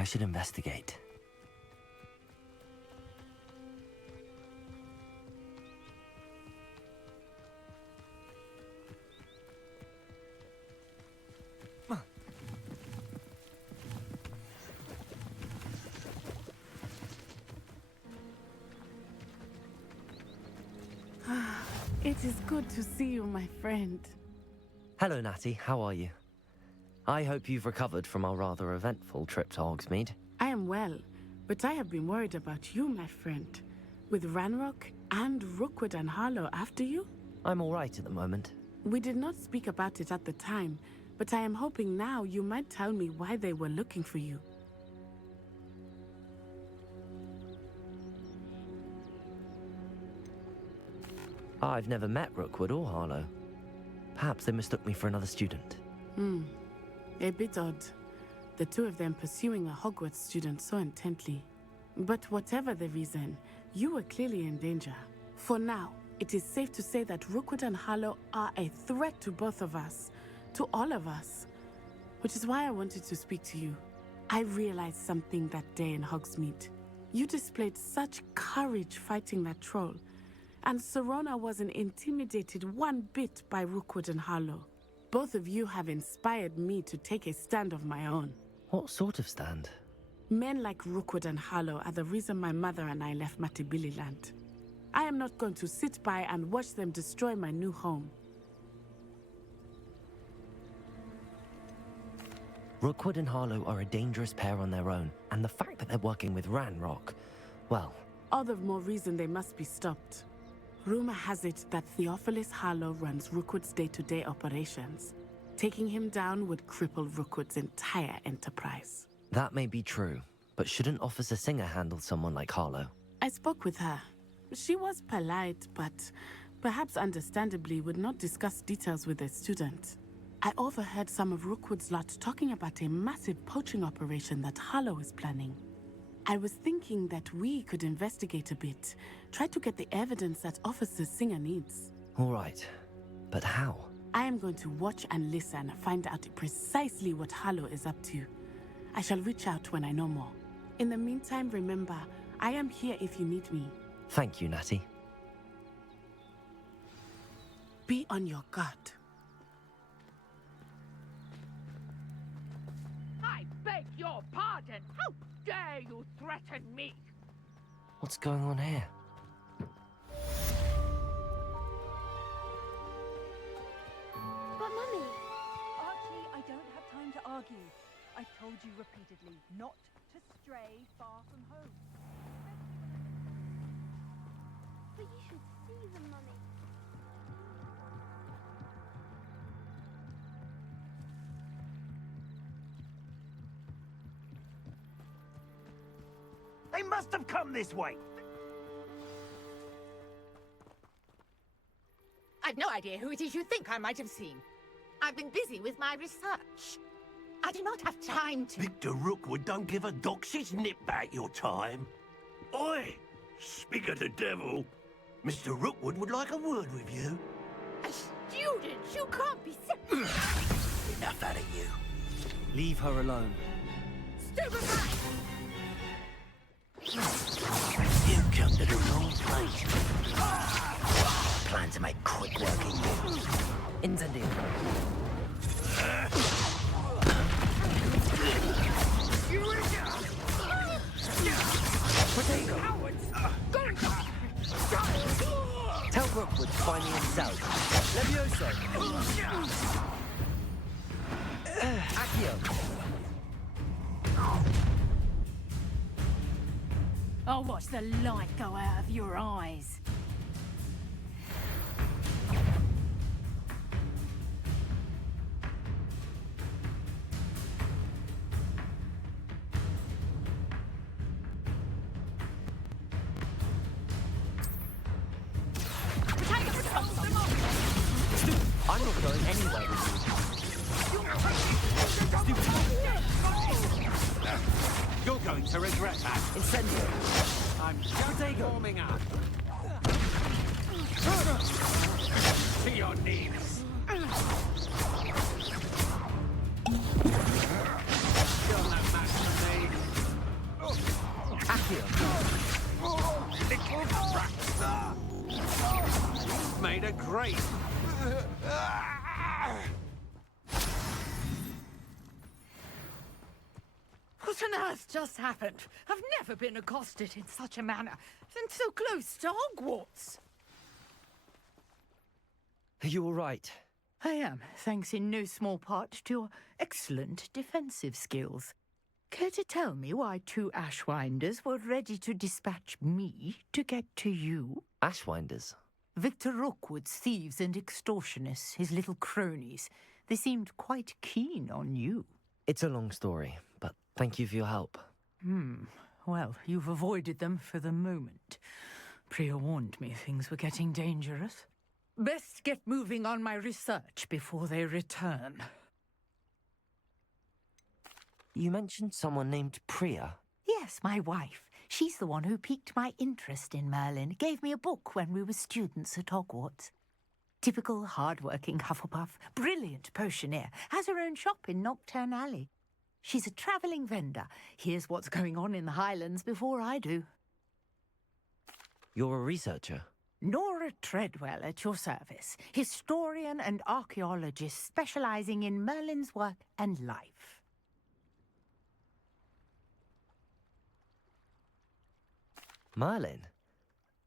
I should investigate. It is good to see you, my friend. Hello, Natty. How are you? I hope you've recovered from our rather eventful trip to Hogsmeade. I am well, but I have been worried about you, my friend. With Ranrock and Rookwood and Harlow after you? I'm all right at the moment. We did not speak about it at the time, but I am hoping now you might tell me why they were looking for you. I've never met Rookwood or Harlow. Perhaps they mistook me for another student. A bit odd. The two of them pursuing a Hogwarts student so intently. But whatever the reason, you were clearly in danger. For now, it is safe to say that Rookwood and Harlow are a threat to both of us. To all of us. Which is why I wanted to speak to you. I realized something that day in Hogsmeade. You displayed such courage fighting that troll. And Serona wasn't intimidated one bit by Rookwood and Harlow. Both of you have inspired me to take a stand of my own. What sort of stand? Men like Rookwood and Harlow are the reason my mother and I left Matibililand. I am not going to sit by and watch them destroy my new home. Rookwood and Harlow are a dangerous pair on their own, and the fact that they're working with Ranrock, well... All the more reason they must be stopped. Rumor has it that Theophilus Harlow runs Rookwood's day-to-day operations. Taking him down would cripple Rookwood's entire enterprise. That may be true, but shouldn't Officer Singer handle someone like Harlow? I spoke with her. She was polite, but perhaps understandably would not discuss details with a student. I overheard some of Rookwood's lot talking about a massive poaching operation that Harlow is planning. I was thinking that we could investigate a bit, try to get the evidence that Officer Singer needs. All right, but how? I am going to watch and listen, find out precisely what Harlow is up to. I shall reach out when I know more. In the meantime, remember, I am here if you need me. Thank you, Natty. Be on your guard. I beg your pardon! How dare you threaten me? What's going on here? But Mummy... Archie, I don't have time to argue. I told you repeatedly not to stray far from home. But you should see them, Mummy. They must have come this way. I've no idea who it is you think I might have seen. I've been busy with my research. I do not have time to... Victor Rookwood don't give a doxy's nip back your time. Oi! Speak of the devil. Mr. Rookwood would like a word with you. A student? You can't be... Enough out of you. Leave her alone. Stupefy! You come to the wrong place. Plan to make quick work of you. Incendio. Tell Rookwood to find me himself. Levioso. Accio. I'll watch the light go out of your eyes. I'm not going anywhere with you. You're going to regret that. Incendio. I'm just warming up. To your knees. You're no match for me. Accio. Little brat. Made a great. What on earth just happened? I've never been accosted in such a manner, and so close to Hogwarts. Are you all right? I am, thanks in no small part to your excellent defensive skills. Care to tell me why 2 Ashwinders were ready to dispatch me to get to you? Ashwinders? Victor Rookwood's thieves and extortionists, his little cronies. They seemed quite keen on you. It's a long story, but thank you for your help. Well, you've avoided them for the moment. Priya warned me things were getting dangerous. Best get moving on my research before they return. You mentioned someone named Priya. Yes, my wife. She's the one who piqued my interest in Merlin. Gave me a book when we were students at Hogwarts. Typical hard-working Hufflepuff, brilliant potioneer, has her own shop in Nocturne Alley. She's a travelling vendor. Hears what's going on in the Highlands before I do. You're a researcher? Nora Treadwell at your service, historian and archaeologist specialising in Merlin's work and life. Merlin?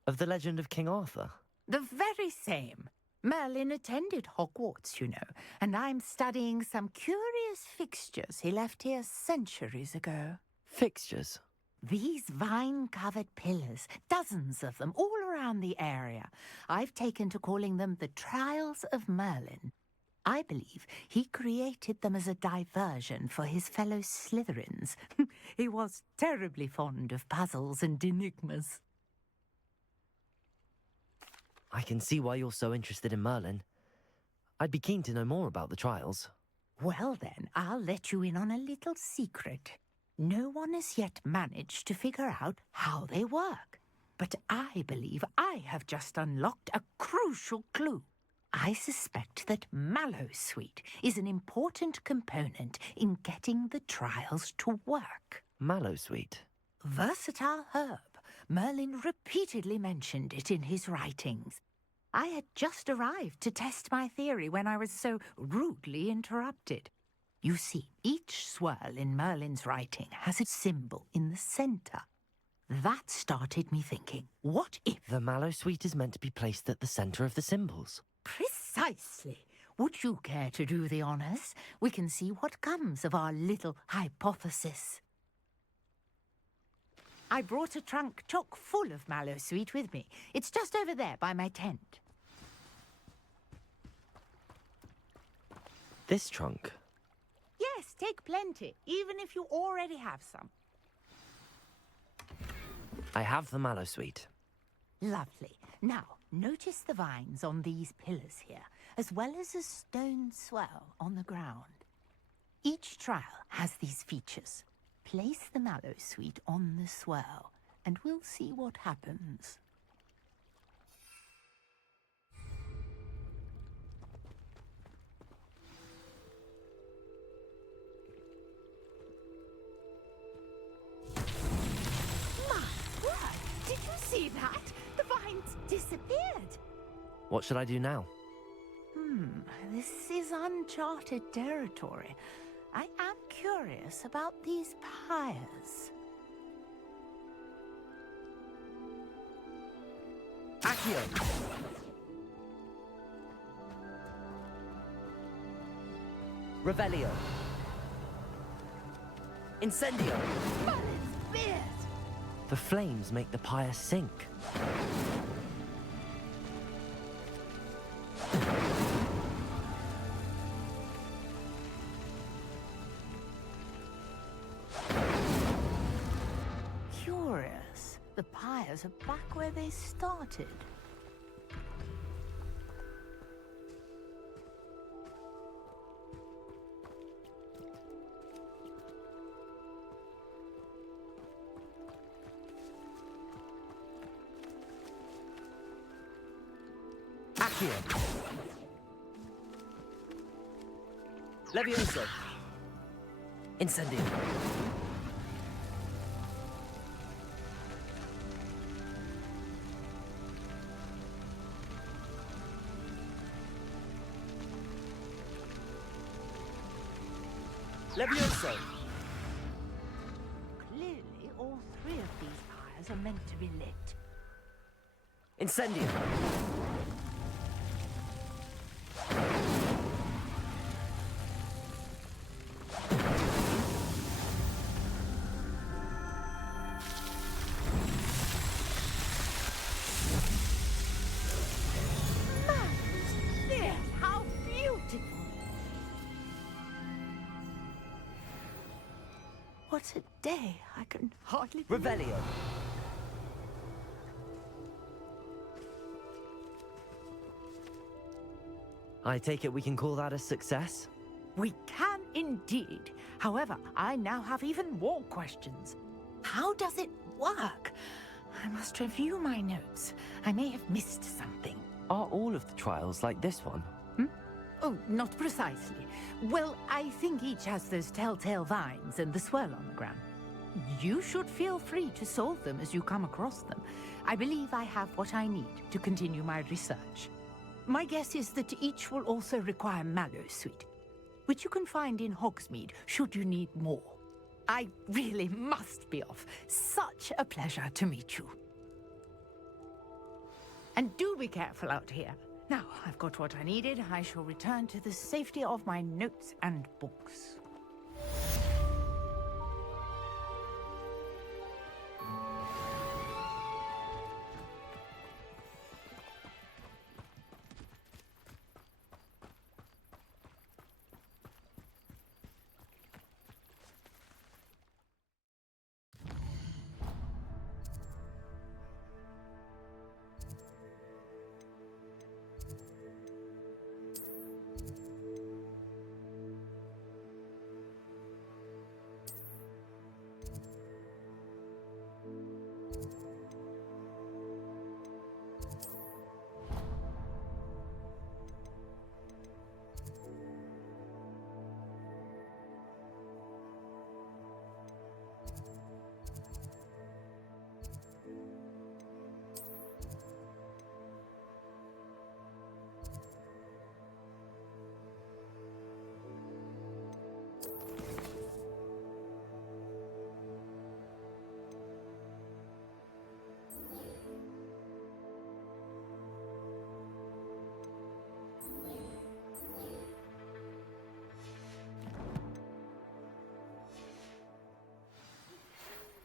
Of the legend of King Arthur? The very same. Merlin attended Hogwarts, you know, and I'm studying some curious fixtures he left here centuries ago. Fixtures? These vine-covered pillars, dozens of them, all around the area. I've taken to calling them the Trials of Merlin. I believe he created them as a diversion for his fellow Slytherins. He was terribly fond of puzzles and enigmas. I can see why you're so interested in Merlin. I'd be keen to know more about the trials. Well then, I'll let you in on a little secret. No one has yet managed to figure out how they work. But I believe I have just unlocked a crucial clue. I suspect that Mallowsweet is an important component in getting the trials to work. Mallowsweet? Versatile herb. Merlin repeatedly mentioned it in his writings. I had just arrived to test my theory when I was so rudely interrupted. You see, each swirl in Merlin's writing has a symbol in the centre. That started me thinking, what if... The Mallowsweet is meant to be placed at the centre of the symbols. Precisely. Would you care to do the honours? We can see what comes of our little hypothesis. I brought a trunk chock full of Mallowsweet with me. It's just over there by my tent. This trunk? Yes, take plenty, even if you already have some. I have the Mallowsweet. Lovely. Now, notice the vines on these pillars here, as well as a stone swell on the ground. Each trial has these features. Place the Mallowsweet on the swirl, and we'll see what happens. My word! Did you see that? The vines disappeared! What should I do now? This is uncharted territory. I am curious about these pyres. Accio! Revelio! Incendio! Merlin's beard! The flames make the pyre sink. Curious. The pyres are back where they started. Accio! Levioso! Incendio! Levioso! Clearly, all three of these pyres are meant to be lit. Incendio! What a day. I can hardly... Revelio. I take it we can call that a success? We can indeed. However, I now have even more questions. How does it work? I must review my notes. I may have missed something. Are all of the trials like this one? Oh, not precisely. Well, I think each has those telltale vines and the swirl on the ground. You should feel free to solve them as you come across them. I believe I have what I need to continue my research. My guess is that each will also require mallow sweet, which you can find in Hogsmeade should you need more. I really must be off. Such a pleasure to meet you. And do be careful out here. Now, I've got what I needed. I shall return to the safety of my notes and books.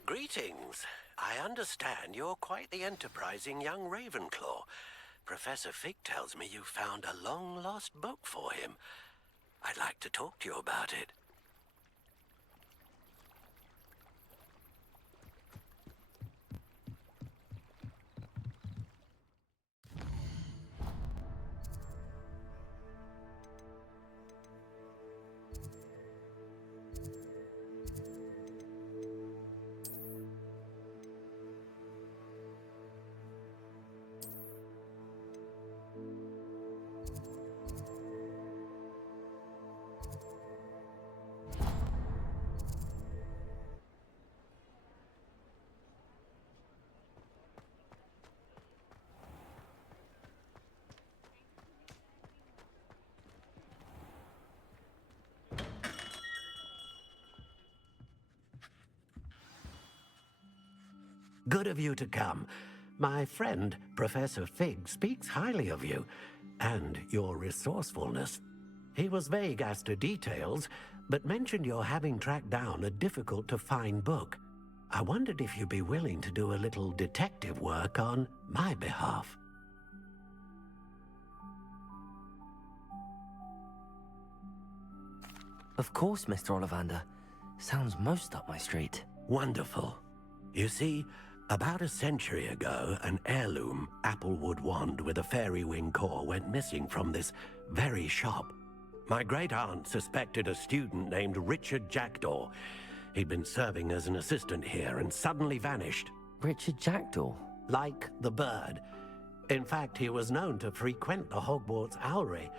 Greetings. I understand you're quite the enterprising young Ravenclaw. Professor Fig tells me you found a long-lost book for him. I'd like to talk to you about it. Good of you to come. My friend, Professor Fig, speaks highly of you and your resourcefulness. He was vague as to details, but mentioned your having tracked down a difficult-to-find book. I wondered if you'd be willing to do a little detective work on my behalf. Of course, Mr. Ollivander. Sounds most up my street. Wonderful. You see, about a century ago, an heirloom applewood wand with a fairy wing core went missing from this very shop. My great-aunt suspected a student named Richard Jackdaw. He'd been serving as an assistant here and suddenly vanished. Richard Jackdaw? Like the bird. In fact, he was known to frequent the Hogwarts Owlery.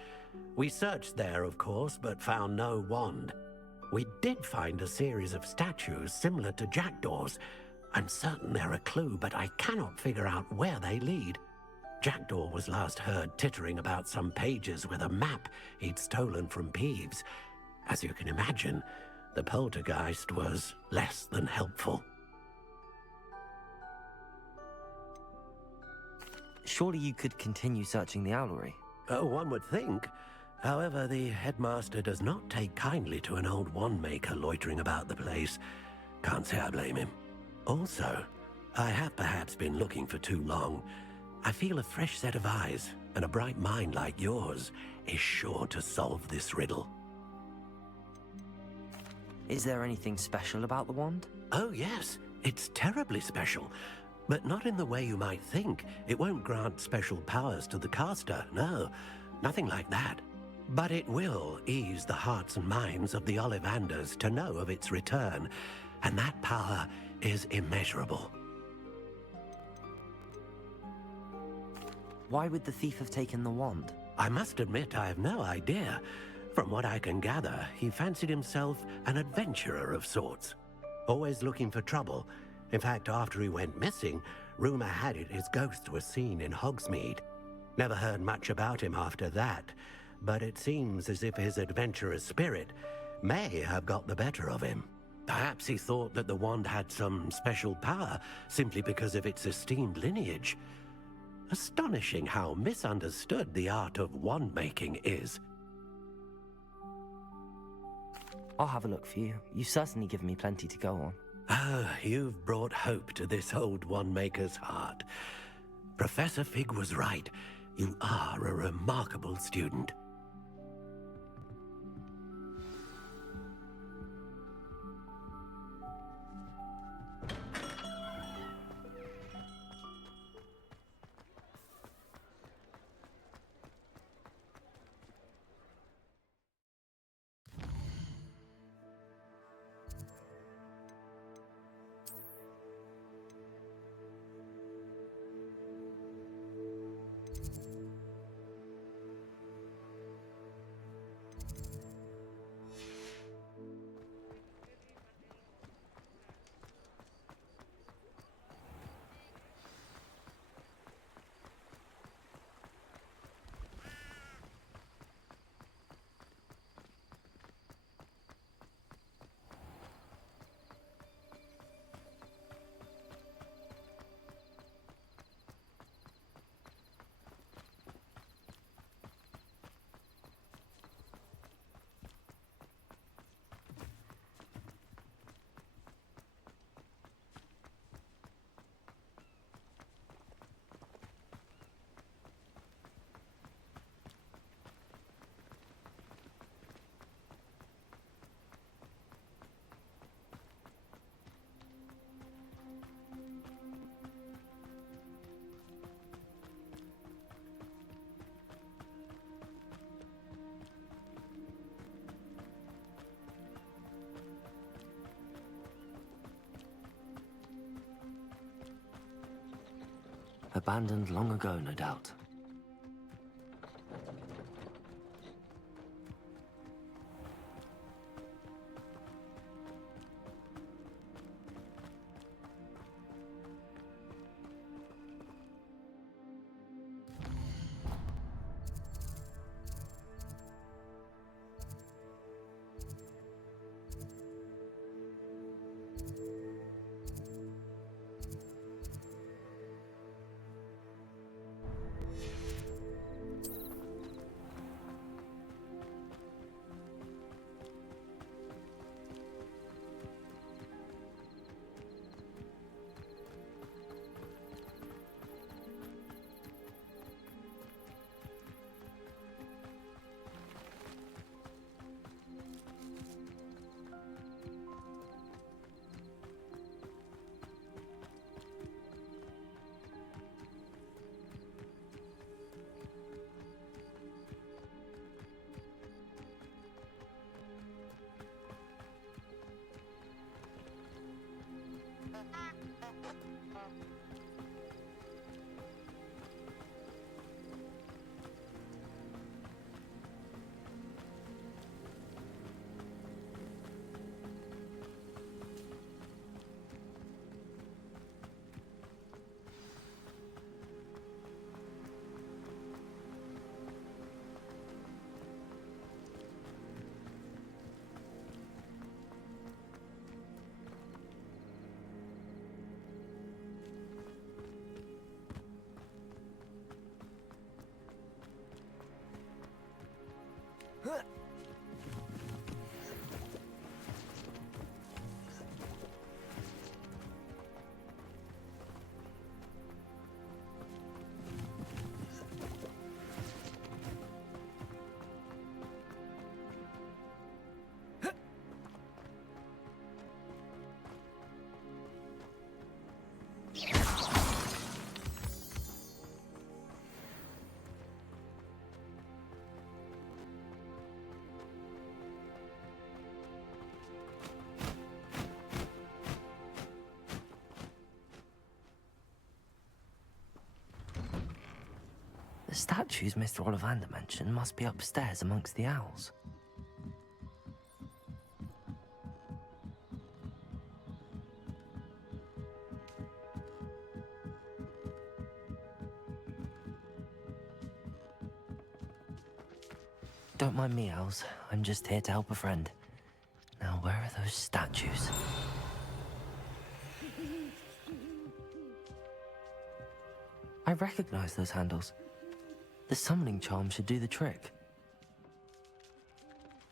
We searched there, of course, but found no wand. We did find a series of statues similar to Jackdaw's. I'm certain they're a clue, but I cannot figure out where they lead. Jackdaw was last heard tittering about some pages with a map he'd stolen from Peeves. As you can imagine, the poltergeist was less than helpful. Surely you could continue searching the owlery? Oh, one would think. However, the headmaster does not take kindly to an old wand-maker loitering about the place. Can't say I blame him. Also, I have perhaps been looking for too long. I feel a fresh set of eyes and a bright mind like yours is sure to solve this riddle. Is there anything special about the wand? Oh, yes. It's terribly special. But not in the way you might think. It won't grant special powers to the caster, no. Nothing like that. But it will ease the hearts and minds of the Ollivanders to know of its return. And that power is immeasurable. Why would the thief have taken the wand? I must admit I have no idea. From what I can gather, he fancied himself an adventurer of sorts. Always looking for trouble. In fact, after he went missing, rumor had it his ghost was seen in Hogsmeade. Never heard much about him after that, but it seems as if his adventurous spirit may have got the better of him. Perhaps he thought that the wand had some special power simply because of its esteemed lineage. Astonishing how misunderstood the art of wand-making is. I'll have a look for you. You've certainly given me plenty to go on. Ah, you've brought hope to this old wand-maker's heart. Professor Fig was right. You are a remarkable student. Abandoned long ago, no doubt. The statues Mr. Ollivander mentioned must be upstairs amongst the owls. Don't mind me, owls. I'm just here to help a friend. Now, where are those statues? I recognize those handles. The summoning charm should do the trick.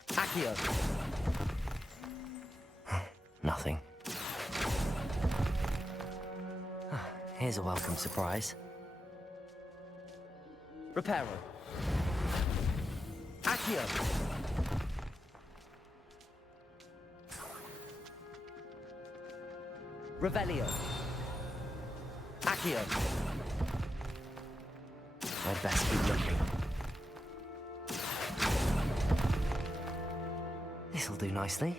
Accio! Nothing. Here's a welcome surprise. Reparo. Accio! Revelio. Accio. I'd best keep looking. This'll do nicely.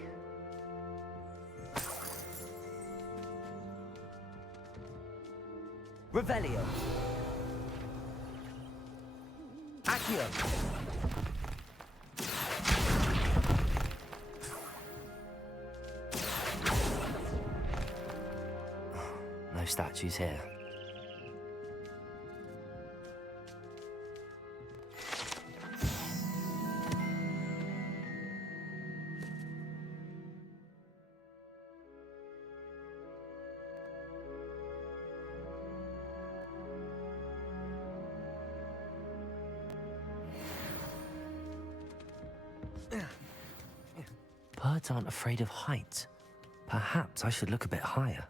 Revelio. Accio. No statues here. Birds aren't afraid of heights. Perhaps I should look a bit higher.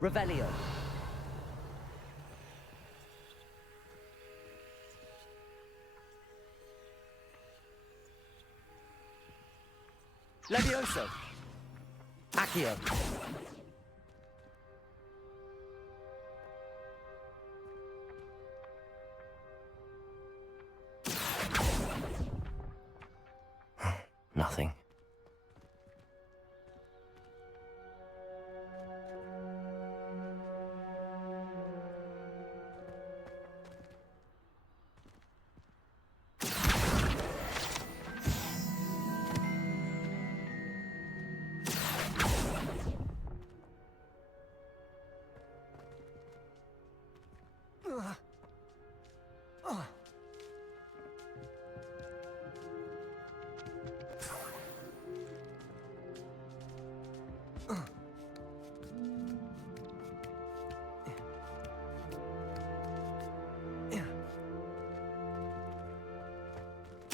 Revelio. Levioso. Accio. Nothing.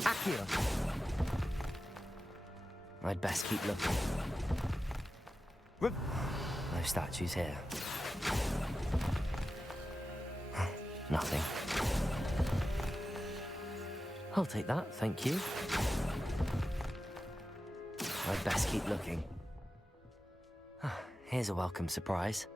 Accio. I'd best keep looking. No statues here. Nothing. I'll take that, thank you. I'd best keep looking. Here's a welcome surprise.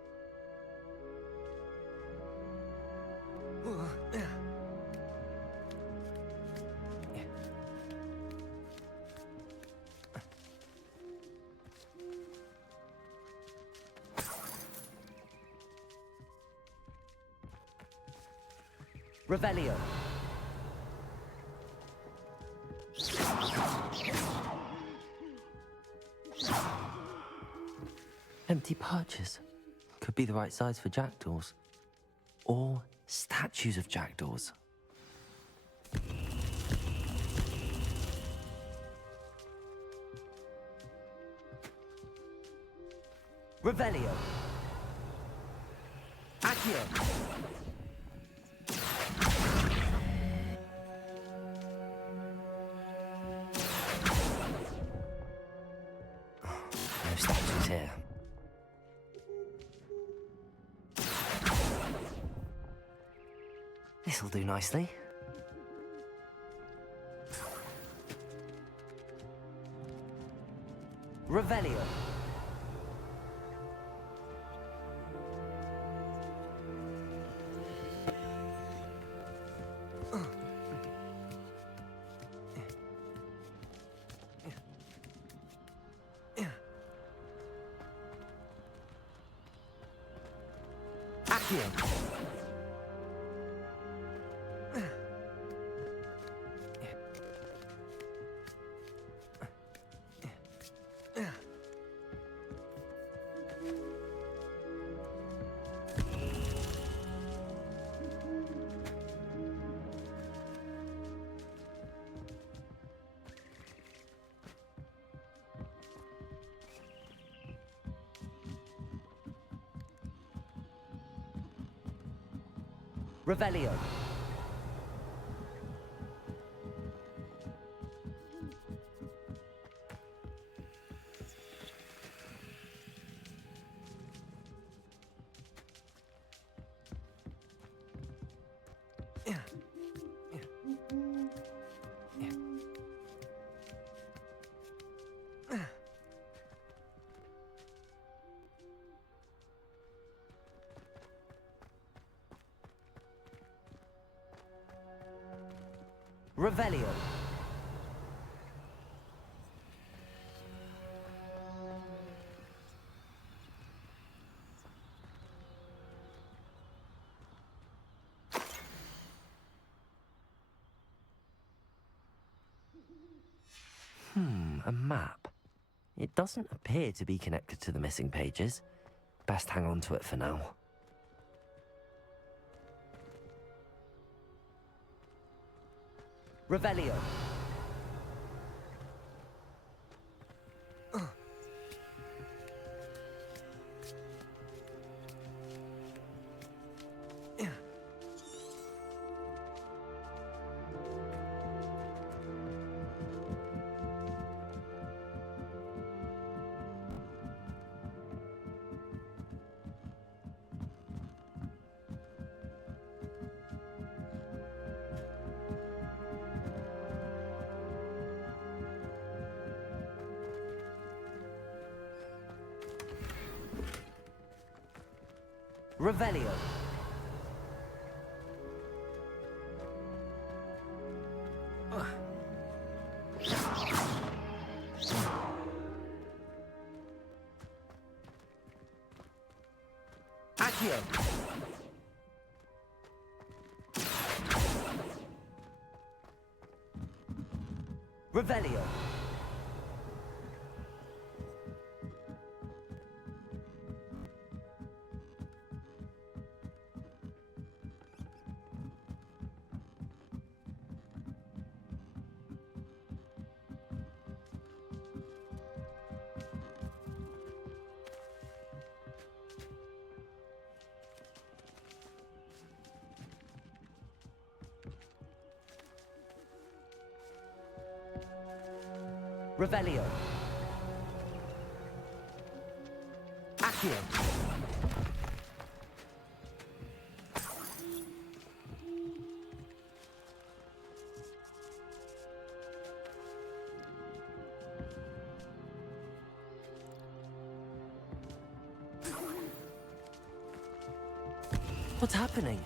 Revelio. Empty perches. Could be the right size for jackdaws. Or statues of jackdaws. Revelio. Accio. No statues here. This'll do nicely. Revelio. Accio. Revelio. Revelio. A map. It doesn't appear to be connected to the missing pages. Best hang on to it for now. Revelio. Revelio. Accio. Revelio. Revelio. Accio. What's happening?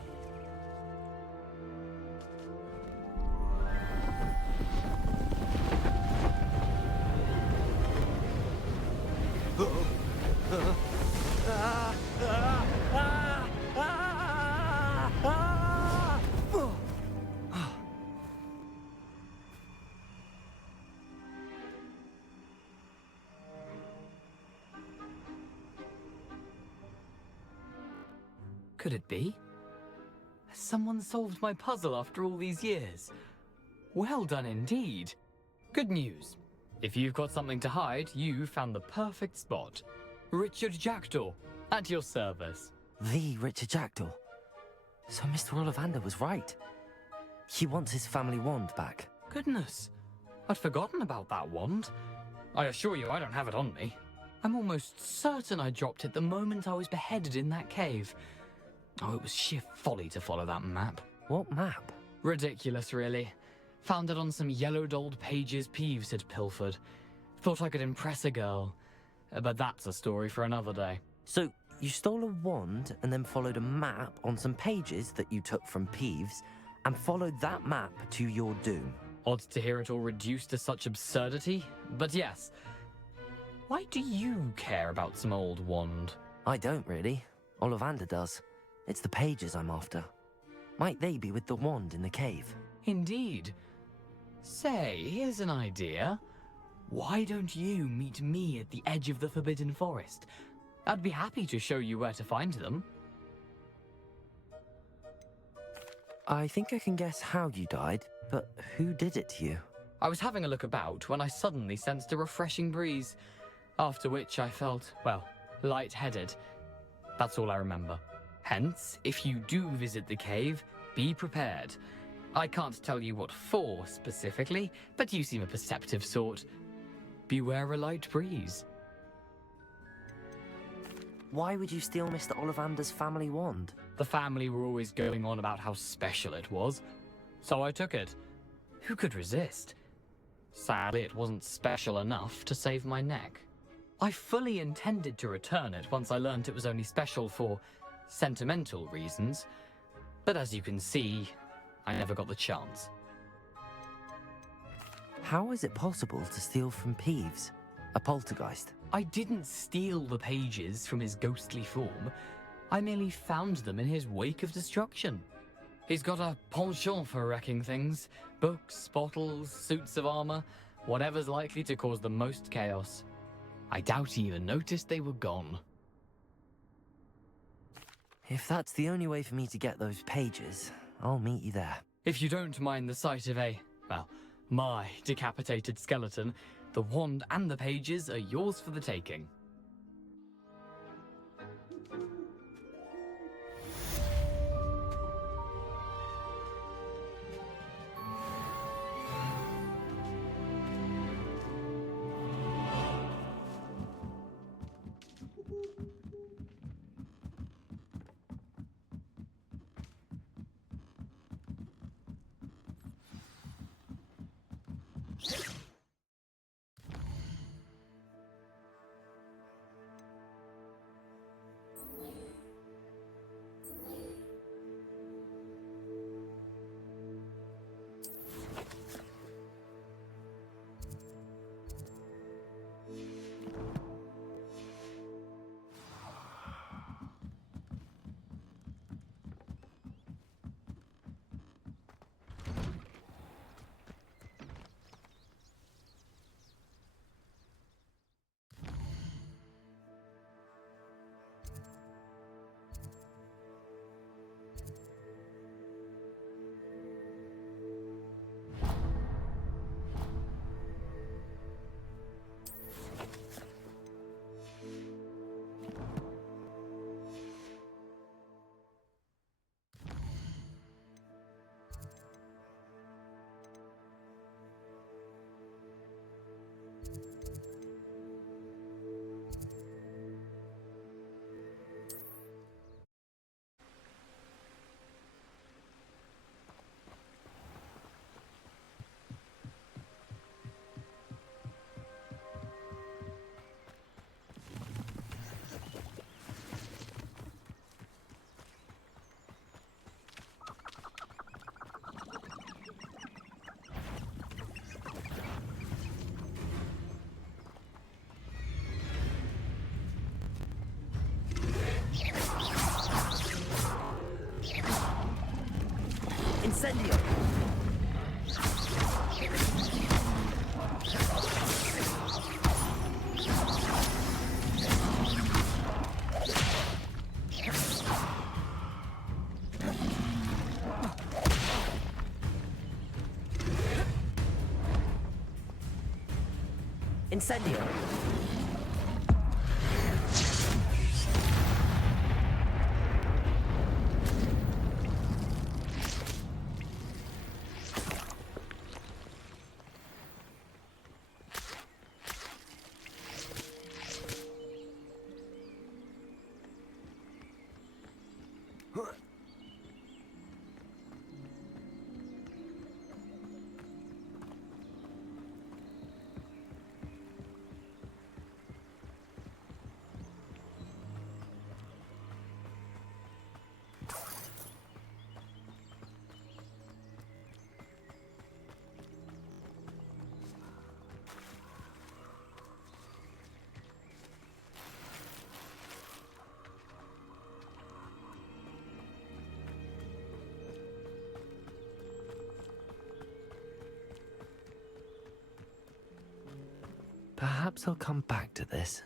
Could it be? Has someone solved my puzzle after all these years? Well done indeed. Good news. If you've got something to hide, you found the perfect spot. Richard Jackdaw, at your service. The Richard Jackdaw. So Mr. Ollivander was right. He wants his family wand back. Goodness, I'd forgotten about that wand. I assure you I don't have it on me. I'm almost certain I dropped it the moment I was beheaded in that cave. Oh, it was sheer folly to follow that map. What map? Ridiculous, really. Found it on some yellowed old pages Peeves had pilfered. Thought I could impress a girl. But that's a story for another day. So, you stole a wand and then followed a map on some pages that you took from Peeves and followed that map to your doom. Odd to hear it all reduced to such absurdity, but yes. Why do you care about some old wand? I don't really. Ollivander does. It's the pages I'm after. Might they be with the wand in the cave? Indeed. Say, here's an idea. Why don't you meet me at the edge of the Forbidden Forest? I'd be happy to show you where to find them. I think I can guess how you died, but who did it to you? I was having a look about when I suddenly sensed a refreshing breeze, after which I felt, well, lightheaded. That's all I remember. Hence, if you do visit the cave, be prepared. I can't tell you what for specifically, but you seem a perceptive sort. Beware a light breeze. Why would you steal Mr. Ollivander's family wand? The family were always going on about how special it was, so I took it. Who could resist? Sadly, it wasn't special enough to save my neck. I fully intended to return it once I learned it was only special for sentimental reasons, but as you can see, I never got the chance. How is it possible to steal from Peeves, a poltergeist? I didn't steal the pages from his ghostly form. I merely found them in his wake of destruction. He's got a penchant for wrecking things. Books, bottles, suits of armor, whatever's likely to cause the most chaos. I doubt he even noticed they were gone. If that's the only way for me to get those pages, I'll meet you there. If you don't mind the sight of my decapitated skeleton, the wand and the pages are yours for the taking. Incendio! Incendio! Perhaps I'll come back to this.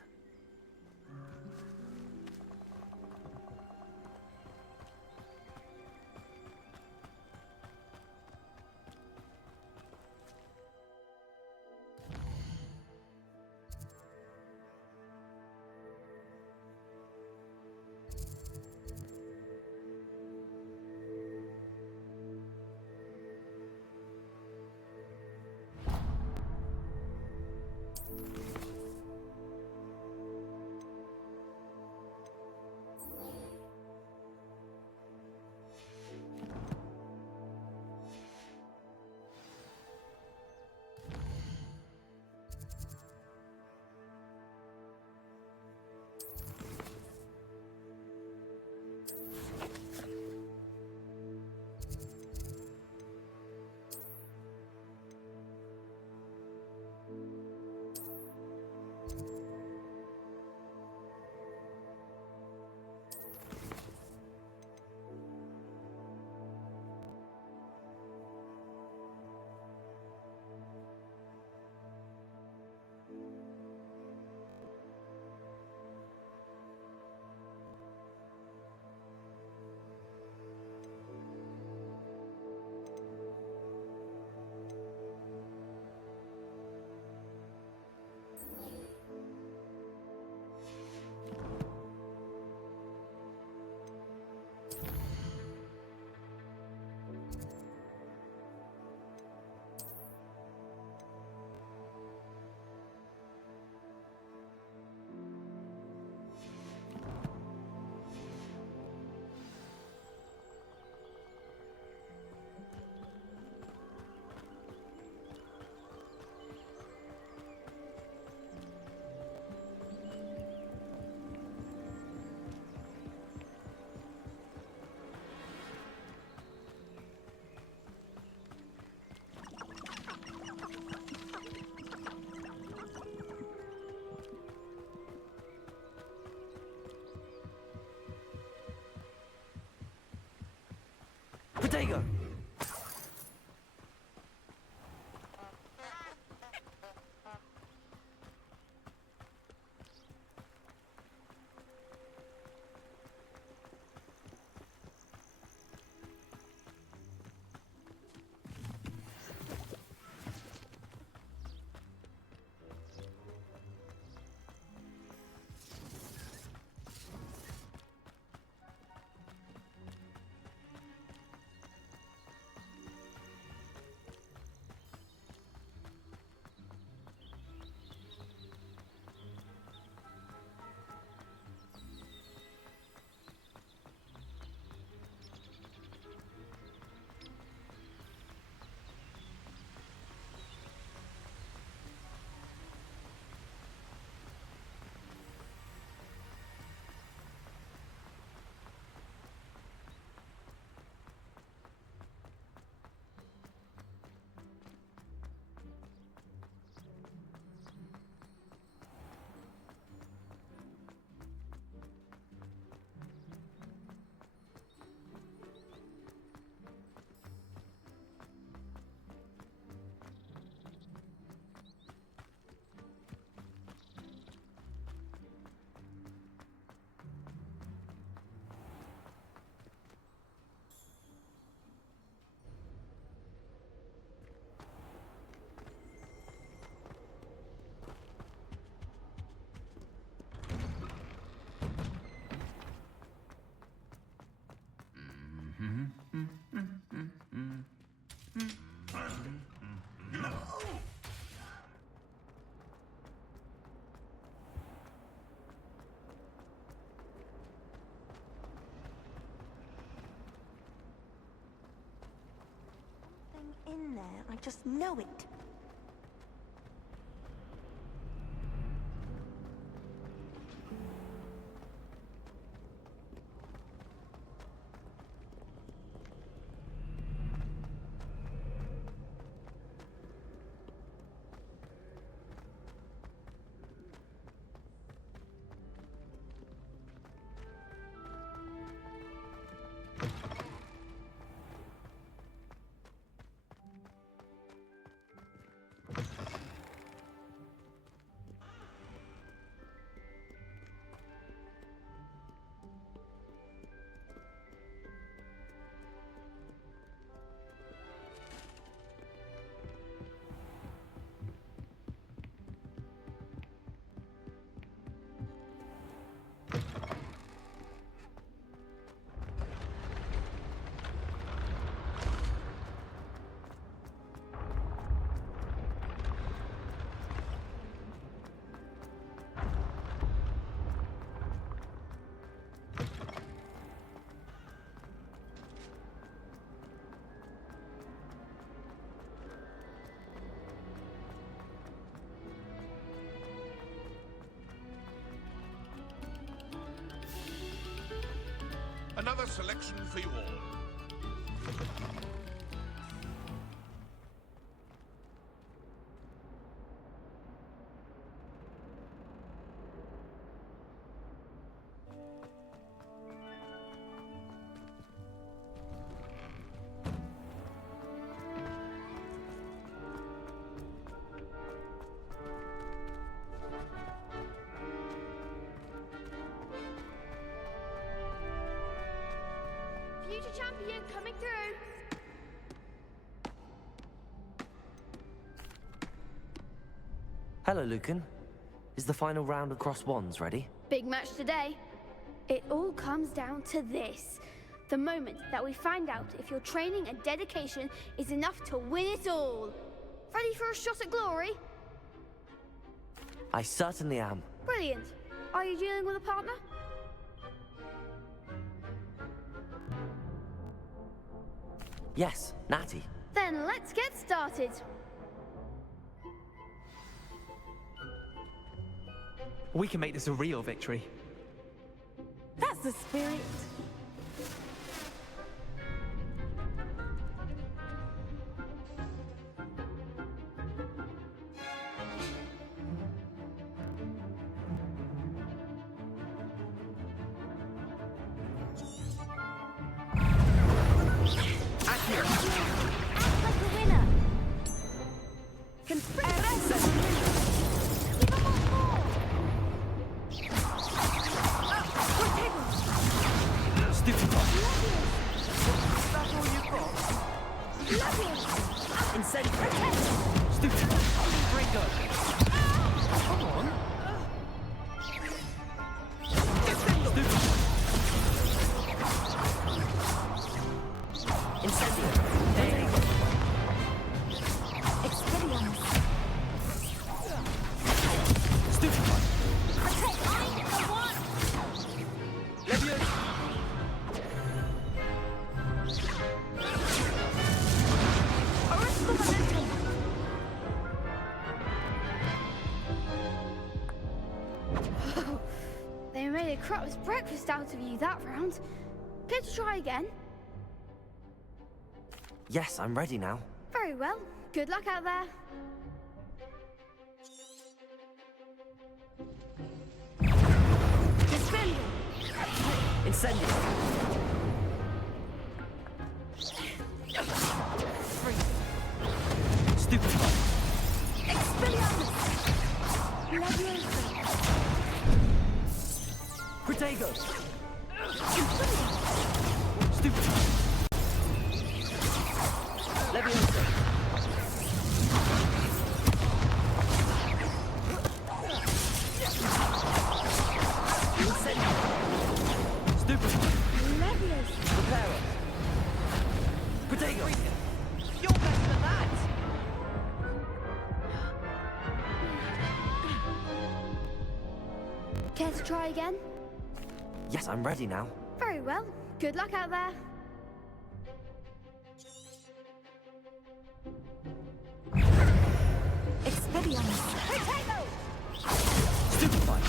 Potato! In there, I just know it. Another selection for you all. Future champion coming through. Hello, Lucan. Is the final round across wands ready? Big match today. It all comes down to this. The moment that we find out if your training and dedication is enough to win it all. Ready for a shot at glory? I certainly am. Brilliant. Are you dealing with a partner? Yes, Natty. Then let's get started. We can make this a real victory. That's the spirit. They made a crap's breakfast out of you that round. Care to try again? Yes, I'm ready now. Very well. Good luck out there. Incendio! Incendio! Stupefy! Expelliarmus! Leviosa! Protego! Stupefy! Leviosa! Incendio! Stupefy! Leviosa! Reparo! Protego! You're better than that! Care to try again? Yes, I'm ready now. Very well. Good luck out there. Expelliarmus! Protego! Stupefy!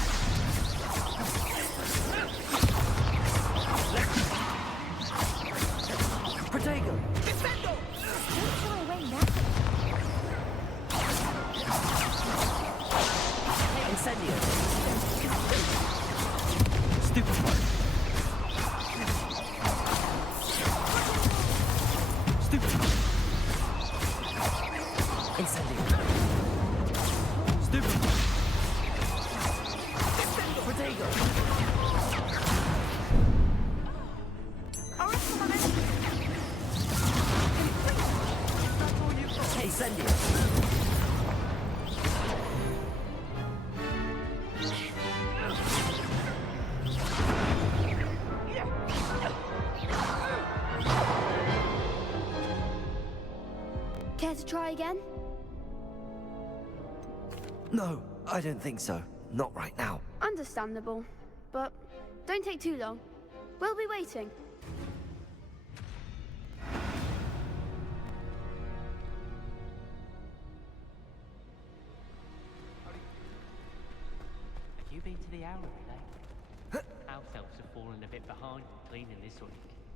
Protego! Defendo! Don't shy away now. Incendio! Stupefy! Stupefy! Incendio! Stupefy! Protego! Incendio! Care to try again? No, I don't think so. Not right now. Understandable. But don't take too long. We'll be waiting. Have you been to the Owlery lately? How house elves have fallen a bit behind in cleaning this week.